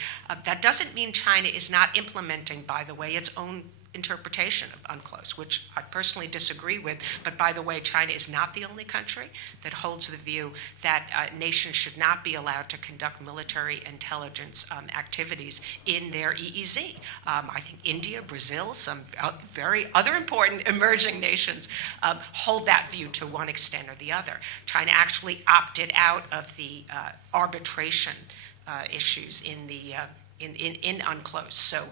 That doesn't mean China is not implementing, by the way, its own interpretation of UNCLOS, which I personally disagree with. But by the way, China is not the only country that holds the view that nations should not be allowed to conduct military intelligence activities in their EEZ. I think India, Brazil, some very other important emerging nations hold that view to one extent or the other. China actually opted out of the arbitration issues in UNCLOS. So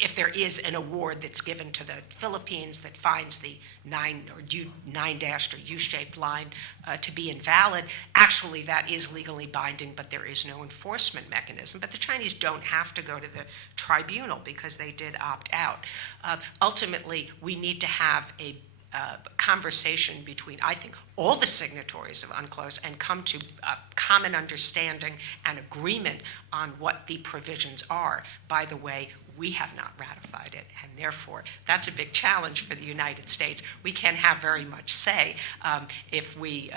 if there is an award that's given to the Philippines that finds the nine-dashed or U-shaped line to be invalid, actually that is legally binding, but there is no enforcement mechanism. But the Chinese don't have to go to the tribunal because they did opt out. Ultimately, we need to have a conversation between, I think, all the signatories of UNCLOS and come to a common understanding and agreement on what the provisions are. By the way, we have not ratified it, and therefore that's a big challenge for the United States. We can't have very much say if we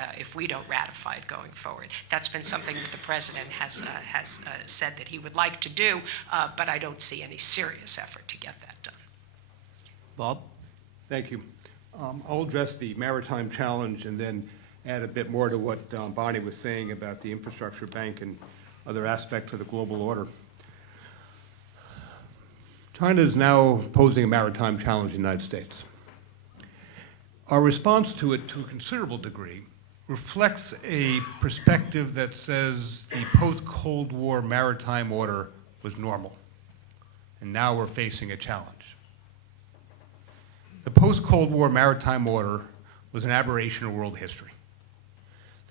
don't ratify it going forward. That's been something that the president has said that he would like to do, but I don't see any serious effort to get that done. Bob? Thank you. I'll address the maritime challenge and then add a bit more to what Bonnie was saying about the infrastructure bank and other aspects of the global order. China is now posing a maritime challenge in the United States. Our response to it, to a considerable degree, reflects a perspective that says the post-Cold War maritime order was normal, and now we're facing a challenge. The post-Cold War maritime order was an aberration of world history.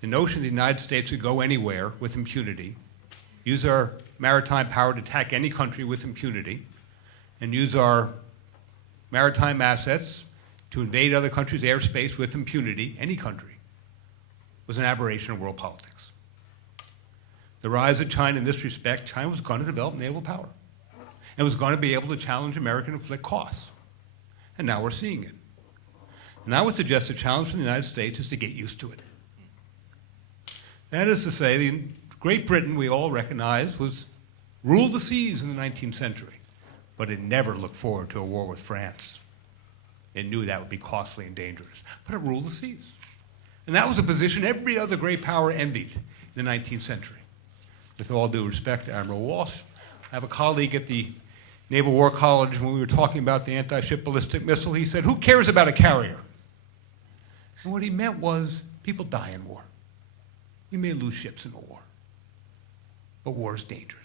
The notion the United States could go anywhere with impunity, use our maritime power to attack any country with impunity, and use our maritime assets to invade other countries' airspace with impunity, any country, was an aberration of world politics. The rise of China in this respect, China was going to develop naval power and was going to be able to challenge America and inflict costs. And now we're seeing it. And I would suggest the challenge for the United States is to get used to it. That is to say, Great Britain, we all recognize, ruled the seas in the 19th century. But it never looked forward to a war with France. It knew that would be costly and dangerous. But it ruled the seas. And that was a position every other great power envied in the 19th century. With all due respect to Admiral Walsh, I have a colleague at the Naval War College, when we were talking about the anti-ship ballistic missile, he said, "Who cares about a carrier?" And what he meant was, people die in war. You may lose ships in a war. But war is dangerous.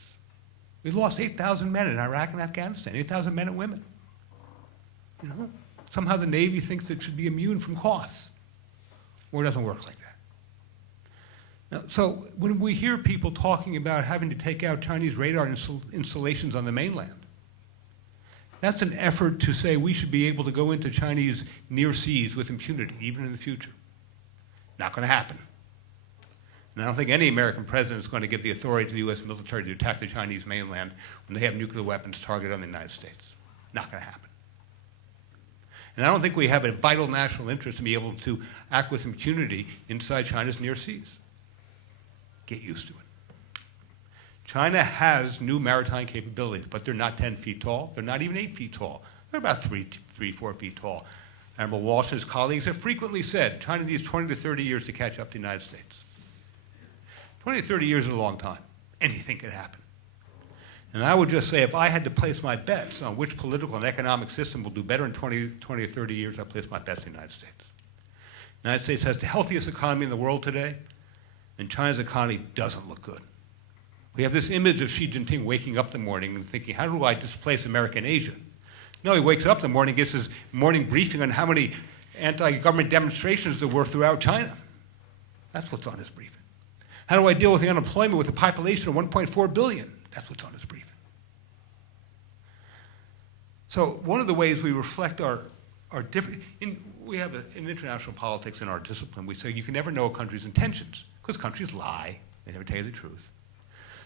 We lost 8,000 men in Iraq and Afghanistan, 8,000 men and women. You know, somehow the Navy thinks it should be immune from costs. War doesn't work like that. Now, so when we hear people talking about having to take out Chinese radar installations on the mainland, that's an effort to say we should be able to go into Chinese near seas with impunity, even in the future. Not going to happen. And I don't think any American president is going to give the authority to the U.S. military to attack the Chinese mainland when they have nuclear weapons targeted on the United States. Not going to happen. And I don't think we have a vital national interest in being able to act with impunity inside China's near seas. Get used to it. China has new maritime capabilities, but they're not 10 feet tall. They're not even 8 feet tall. They're about 4 feet tall. Admiral Walsh and his colleagues have frequently said China needs 20 to 30 years to catch up to the United States. 20 to 30 years is a long time. Anything could happen. And I would just say if I had to place my bets on which political and economic system will do better in 20 or 30 years, I'd place my bets in the United States. The United States has the healthiest economy in the world today, and China's economy doesn't look good. We have this image of Xi Jinping waking up in the morning and thinking, how do I displace America and Asia? No, he wakes up in the morning, gets his morning briefing on how many anti-government demonstrations there were throughout China. That's what's on his briefing. How do I deal with the unemployment with a population of 1.4 billion? That's what's on his briefing. So one of the ways we reflect our different, we have in international politics in our discipline, we say you can never know a country's intentions because countries lie, they never tell you the truth.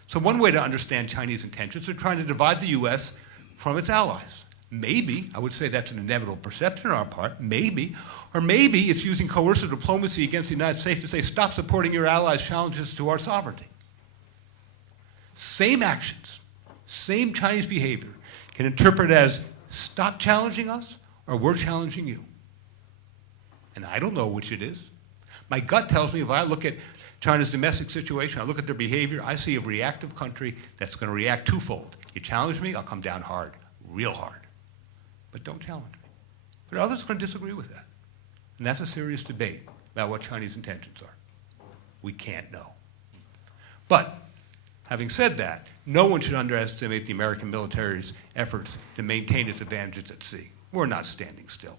So one way to understand Chinese intentions is trying to divide the US from its allies. Maybe, I would say that's an inevitable perception on our part, maybe, or maybe it's using coercive diplomacy against the United States to say, stop supporting your allies' challenges to our sovereignty. Same actions, same Chinese behavior can interpret as stop challenging us or we're challenging you. And I don't know which it is. My gut tells me if I look at China's domestic situation, I look at their behavior, I see a reactive country that's going to react twofold. You challenge me, I'll come down hard, real hard. But don't challenge me. But others are going to disagree with that. And that's a serious debate about what Chinese intentions are. We can't know. But having said that, no one should underestimate the American military's efforts to maintain its advantages at sea. We're not standing still.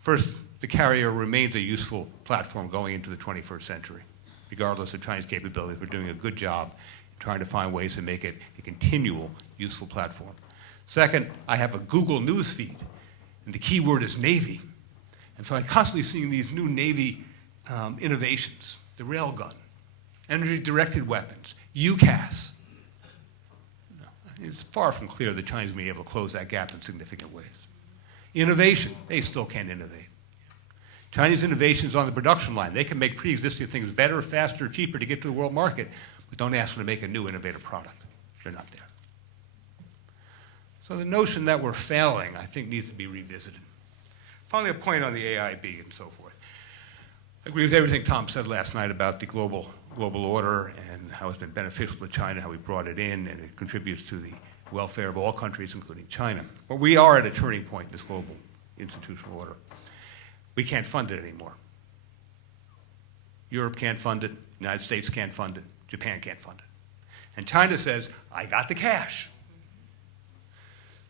First, the carrier remains a useful platform going into the 21st century. Regardless of Chinese capabilities, we're doing a good job trying to find ways to make it a continual, useful platform. Second, I have a Google News feed, and the key word is Navy. And so I'm constantly seeing these new Navy innovations, the railgun, energy-directed weapons, UCAS. It's far from clear the Chinese may be able to close that gap in significant ways. Innovation, they still can't innovate. Chinese innovations on the production line, they can make pre-existing things better, faster, cheaper to get to the world market, but don't ask them to make a new innovative product. They're not there. So the notion that we're failing, I think, needs to be revisited. Finally, a point on the AIB and so forth. I agree with everything Tom said last night about the global order and how it's been beneficial to China, how we brought it in, and it contributes to the welfare of all countries, including China. But we are at a turning point in this global institutional order. We can't fund it anymore. Europe can't fund it, the United States can't fund it, Japan can't fund it. And China says, I got the cash.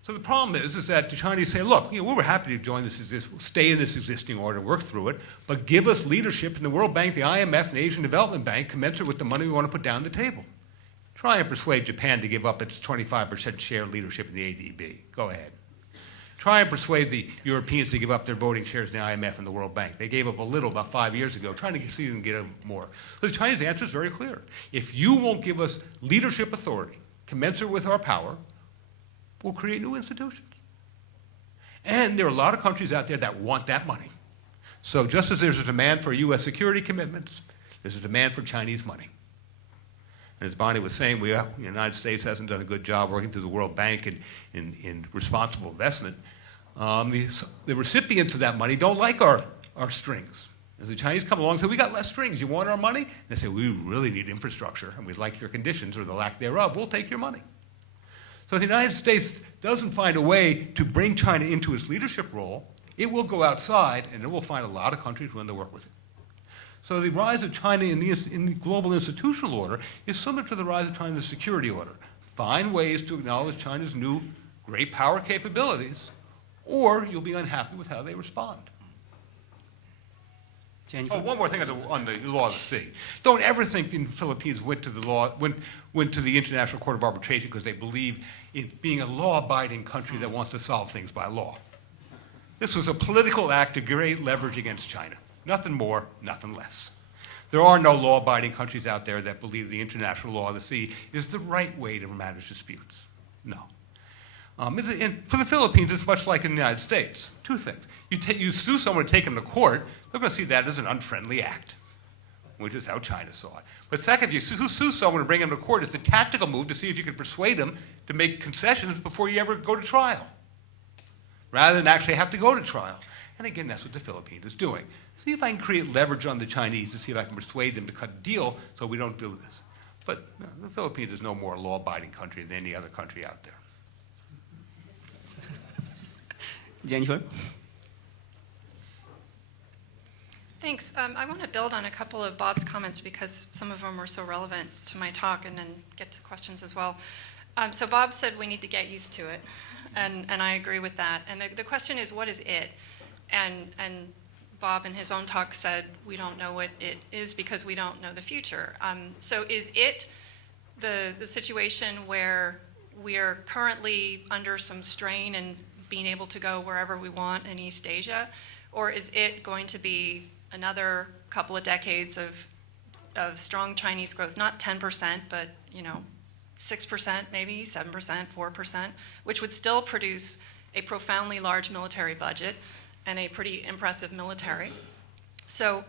So the problem is that the Chinese say, look, we were happy to join stay in this existing order, work through it, but give us leadership in the World Bank, the IMF, and the Asian Development Bank, commensurate with the money we want to put down the table. Try and persuade Japan to give up its 25% share leadership in the ADB. Go ahead. Try and persuade the Europeans to give up their voting shares in the IMF and the World Bank. They gave up a little about 5 years ago, trying to see them get more. So the Chinese answer is very clear. If you won't give us leadership authority commensurate with our power, we'll create new institutions. And there are a lot of countries out there that want that money. So just as there's a demand for U.S. security commitments, there's a demand for Chinese money. And as Bonnie was saying, the United States hasn't done a good job working through the World Bank in responsible investment. The recipients of that money don't like our strings. As the Chinese come along and say, we got less strings, you want our money? And they say, we really need infrastructure, and we'd like your conditions or the lack thereof, we'll take your money. So if the United States doesn't find a way to bring China into its leadership role, it will go outside and it will find a lot of countries willing to work with it. So the rise of China in the global institutional order is similar to the rise of China in the security order. Find ways to acknowledge China's new great power capabilities, or you'll be unhappy with how they respond. Jennifer? Oh, one more thing on the law of the sea. Don't ever think the Philippines went to the International Court of Arbitration because they believe in being a law-abiding country that wants to solve things by law. This was a political act of great leverage against China. Nothing more, nothing less. There are no law-abiding countries out there that believe the international law of the sea is the right way to manage disputes. No. For the Philippines, it's much like in the United States. Two things. You sue someone to take them to court, they're going to see that as an unfriendly act, which is how China saw it. But second, you sue someone to bring them to court, it's a tactical move to see if you can persuade them to make concessions before you ever go to trial, rather than actually have to go to trial. And again, that's what the Philippines is doing. See if I can create leverage on the Chinese to see if I can persuade them to cut a deal so we don't do this. But no, the Philippines is no more a law-abiding country than any other country out there. Jennifer? Thanks. I want to build on a couple of Bob's comments because some of them were so relevant to my talk, and then get to questions as well. So Bob said we need to get used to it, and I agree with that. And the question is, what is it? And Bob in his own talk said we don't know what it is because we don't know the future. So is it the situation where we are currently under some strain and being able to go wherever we want in East Asia? Or is it going to be another couple of decades of strong Chinese growth, not 10%, but 6% maybe, 7%, 4%, which would still produce a profoundly large military budget and a pretty impressive military. So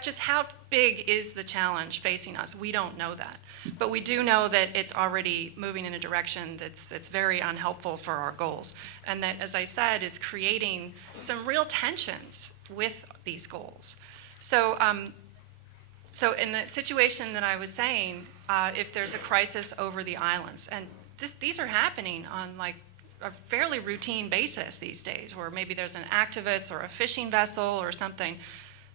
just how big is the challenge facing us? We don't know that. But we do know that it's already moving in a direction that's very unhelpful for our goals. And that, as I said, is creating some real tensions with these goals. So in the situation that I was saying, if there's a crisis over the islands, and these are happening on like a fairly routine basis these days, where maybe there's an activist or a fishing vessel or something.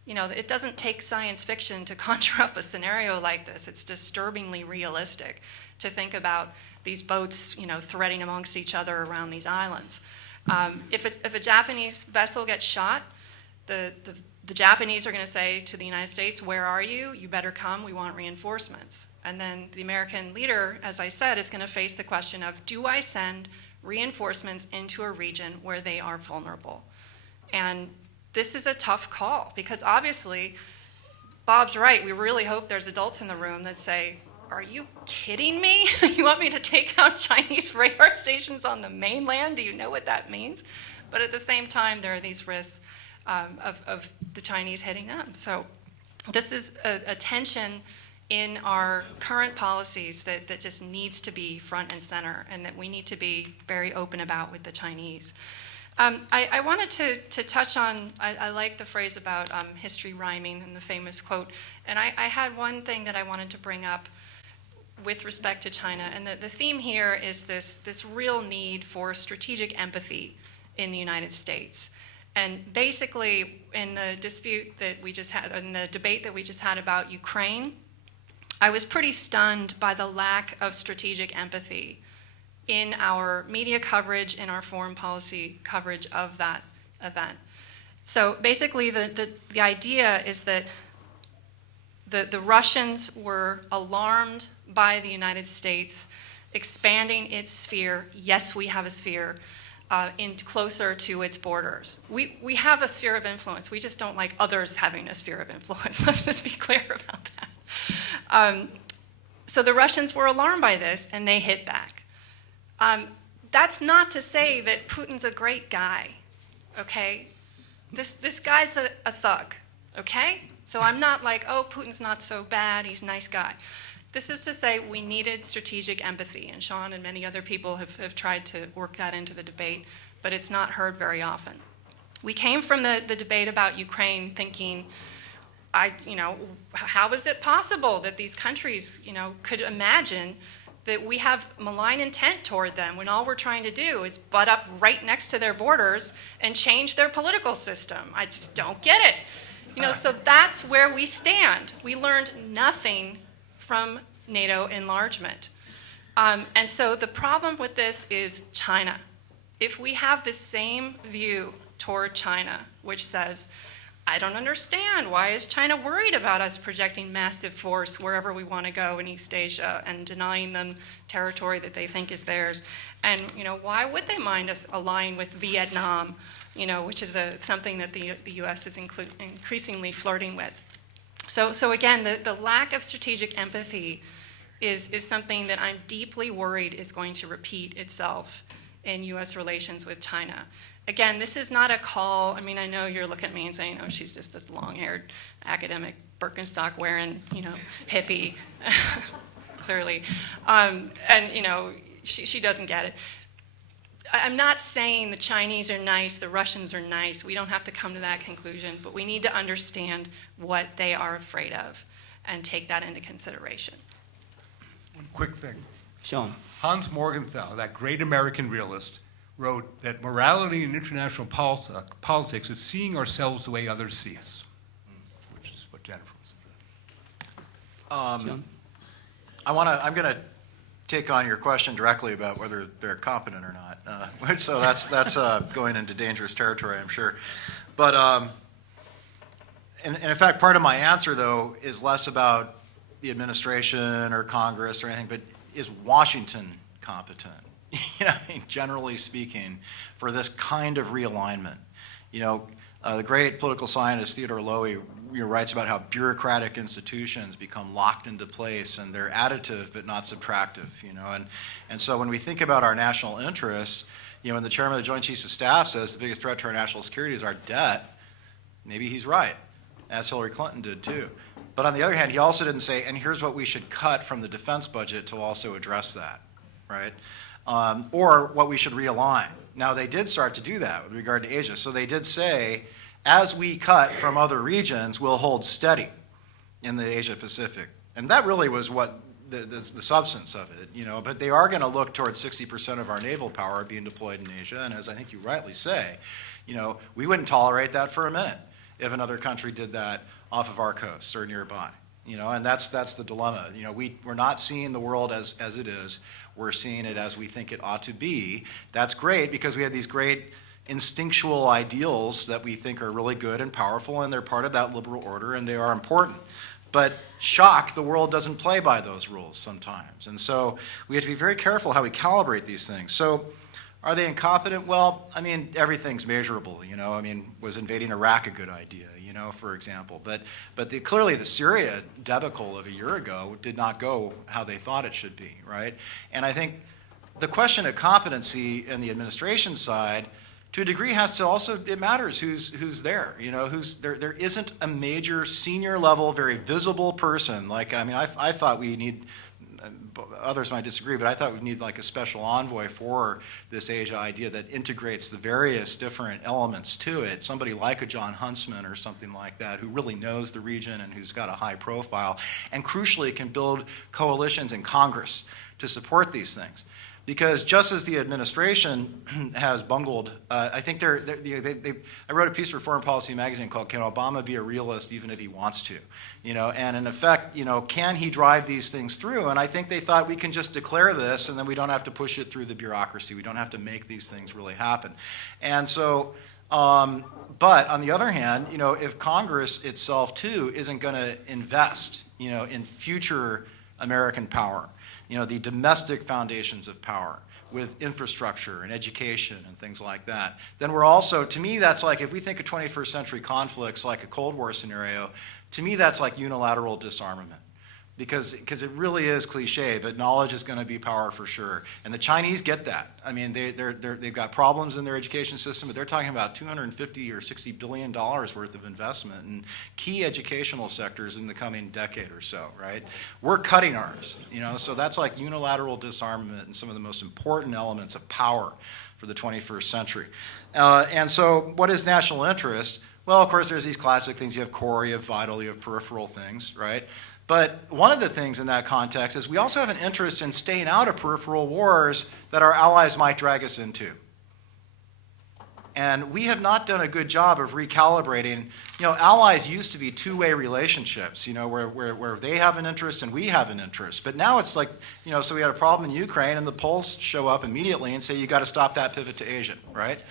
It doesn't take science fiction to conjure up a scenario like this. It's disturbingly realistic to think about these boats, threading amongst each other around these islands. If a Japanese vessel gets shot, the Japanese are going to say to the United States, "Where are you? You better come. We want reinforcements." And then the American leader, as I said, is going to face the question of, do I send reinforcements into a region where they are vulnerable? And this is a tough call, because obviously, Bob's right. We really hope there's adults in the room that say, "Are you kidding me? You want me to take out Chinese radar stations on the mainland? Do you know what that means?" But at the same time, there are these risks of the Chinese hitting them. So this is a tension in our current policies that just needs to be front and center, and that we need to be very open about with the Chinese. I wanted to touch on, I like the phrase about history rhyming and the famous quote, and I had one thing that I wanted to bring up with respect to China, and the theme here is this real need for strategic empathy in the United States. And basically, in the dispute that we just had, in the debate that we just had about Ukraine, I was pretty stunned by the lack of strategic empathy in our media coverage, in our foreign policy coverage of that event. So basically, the idea is that the Russians were alarmed by the United States expanding its sphere. Yes, we have a sphere. In closer to its borders. We have a sphere of influence. We just don't like others having a sphere of influence. Let's just be clear about that. So the Russians were alarmed by this, and they hit back. That's not to say that Putin's a great guy, okay? This guy's a thug, okay? So I'm not like, oh, Putin's not so bad, he's a nice guy. This is to say we needed strategic empathy, and Sean and many other people have tried to work that into the debate, but it's not heard very often. We came from the debate about Ukraine thinking, how is it possible that these countries, could imagine that we have malign intent toward them when all we're trying to do is butt up right next to their borders and change their political system? I just don't get it. So that's where we stand. We learned nothing from NATO enlargement. And so the problem with this is China. If we have the same view toward China, which says, I don't understand, why is China worried about us projecting massive force wherever we want to go in East Asia and denying them territory that they think is theirs? And why would they mind us aligning with Vietnam, which is something that the U.S. is increasingly flirting with? So again, the lack of strategic empathy is something that I'm deeply worried is going to repeat itself in U.S. relations with China. Again, this is not a call. I mean, I know you're looking at me and saying, oh, she's just this long-haired academic Birkenstock-wearing, hippie, clearly. And, she doesn't get it. I'm not saying the Chinese are nice, the Russians are nice. We don't have to come to that conclusion, but we need to understand what they are afraid of and take that into consideration. One quick thing. Sean. Hans Morgenthau, that great American realist, wrote that morality in international politics is seeing ourselves the way others see us, which is what Jennifer was saying. I'm going to take on your question directly about whether they're competent or not. So that's going into dangerous territory, I'm sure. But, and in fact, part of my answer, though, is less about the administration or Congress or anything, but is Washington competent? You know, I mean, generally speaking, for this kind of realignment. You know, the great political scientist Theodore Lowy writes about how bureaucratic institutions become locked into place and they're additive but not subtractive, you know. And so when we think about our national interests, you know, when the chairman of the Joint Chiefs of Staff says the biggest threat to our national security is our debt, maybe he's right, as Hillary Clinton did too. But on the other hand, he also didn't say, and here's what we should cut from the defense budget to also address that, right? Or what we should realign. Now, they did start to do that with regard to Asia. So they did say, as we cut from other regions, we'll hold steady in the Asia Pacific. And that really was what the substance of it, you know. But they are going to look towards 60% of our naval power being deployed in Asia. And as I think you rightly say, you know, we wouldn't tolerate that for a minute if another country did that off of our coast or nearby. You know, and that's the dilemma. You know, we're not seeing the world as it is. We're seeing it as we think it ought to be. That's great because we have these great instinctual ideals that we think are really good and powerful, and they're part of that liberal order, and they are important. But shock, the world doesn't play by those rules sometimes. And so we have to be very careful how we calibrate these things. So are they incompetent? Well, I mean, everything's measurable, you know. I mean, was invading Iraq a good idea, you know, for example? But clearly the Syria debacle of a year ago did not go how they thought it should be, right? And I think the question of competency in the administration side, to a degree, has to also, it matters who's there, you know, there isn't a major senior level, very visible person. Like, I mean, I thought we need, others might disagree, but I thought we'd need like a special envoy for this Asia idea that integrates the various different elements to it. Somebody like a John Huntsman or something like that who really knows the region and who's got a high profile and crucially can build coalitions in Congress to support these things. Because just as the administration has bungled, I think I wrote a piece for Foreign Policy Magazine called "Can Obama Be a Realist Even If He Wants to?" You know, and in effect, you know, can he drive these things through? And I think they thought we can just declare this, and then we don't have to push it through the bureaucracy. We don't have to make these things really happen. And so, but on the other hand, you know, if Congress itself too isn't going to invest, you know, in future American power, you know, the domestic foundations of power with infrastructure and education and things like that, then we're also, to me, that's like, if we think of 21st century conflicts like a Cold War scenario, to me that's like unilateral disarmament. Because it really is cliche, but knowledge is going to be power for sure. And the Chinese get that. I mean, they've got problems in their education system, but they're talking about $250 or $60 billion worth of investment in key educational sectors in the coming decade or so, right? We're cutting ours, you know, so that's like unilateral disarmament and some of the most important elements of power for the 21st century. And so what is national interest? Well, of course, there's these classic things. You have core, you have vital, you have peripheral things, right? But one of the things in that context is we also have an interest in staying out of peripheral wars that our allies might drag us into. And we have not done a good job of recalibrating. You know, allies used to be two-way relationships, you know, where they have an interest and we have an interest. But now it's like, you know, so we had a problem in Ukraine and the Poles show up immediately and say, you got to stop that pivot to Asia, right?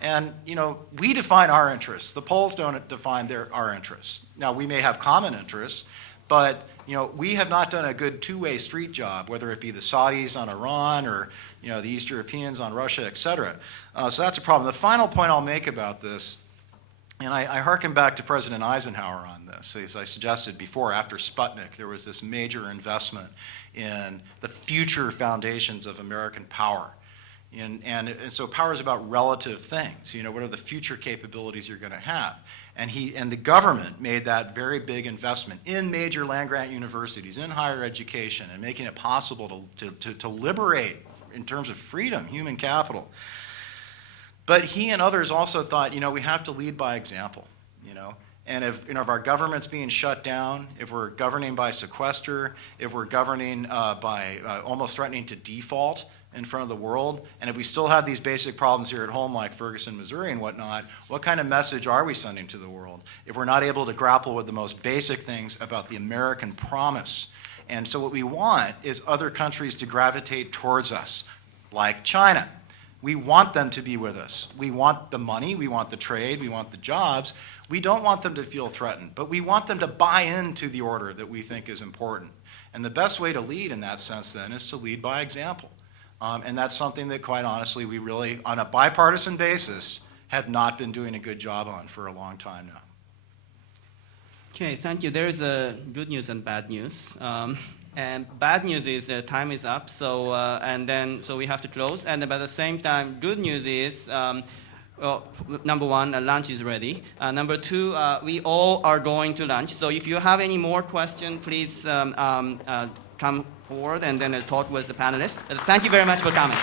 And, you know, we define our interests. The Poles don't define our interests. Now, we may have common interests, but, you know, we have not done a good two-way street job, whether it be the Saudis on Iran or, you know, the East Europeans on Russia, et cetera. So that's a problem. The final point I'll make about this, and I hearken back to President Eisenhower on this. As I suggested before, after Sputnik, there was this major investment in the future foundations of American power. And so power is about relative things. You know, what are the future capabilities you're going to have? And the government made that very big investment in major land-grant universities, in higher education, and making it possible to liberate, in terms of freedom, human capital. But he and others also thought, you know, we have to lead by example, you know. And if, you know, if our government's being shut down, if we're governing by sequester, if we're governing by almost threatening to default in front of the world, and if we still have these basic problems here at home like Ferguson, Missouri and whatnot, what kind of message are we sending to the world if we're not able to grapple with the most basic things about the American promise? And so what we want is other countries to gravitate towards us, like China. We want them to be with us. We want the money, we want the trade, we want the jobs. We don't want them to feel threatened, but we want them to buy into the order that we think is important. And the best way to lead in that sense then is to lead by example. And that's something that, quite honestly, we really, on a bipartisan basis, have not been doing a good job on for a long time now. Okay, thank you. There is a good news and bad news. And bad news is time is up, so we have to close. And at the same time, good news is, well, number one, lunch is ready. Number two, we all are going to lunch. So if you have any more questions, please come forward and then talk with the panelists. Thank you very much for coming.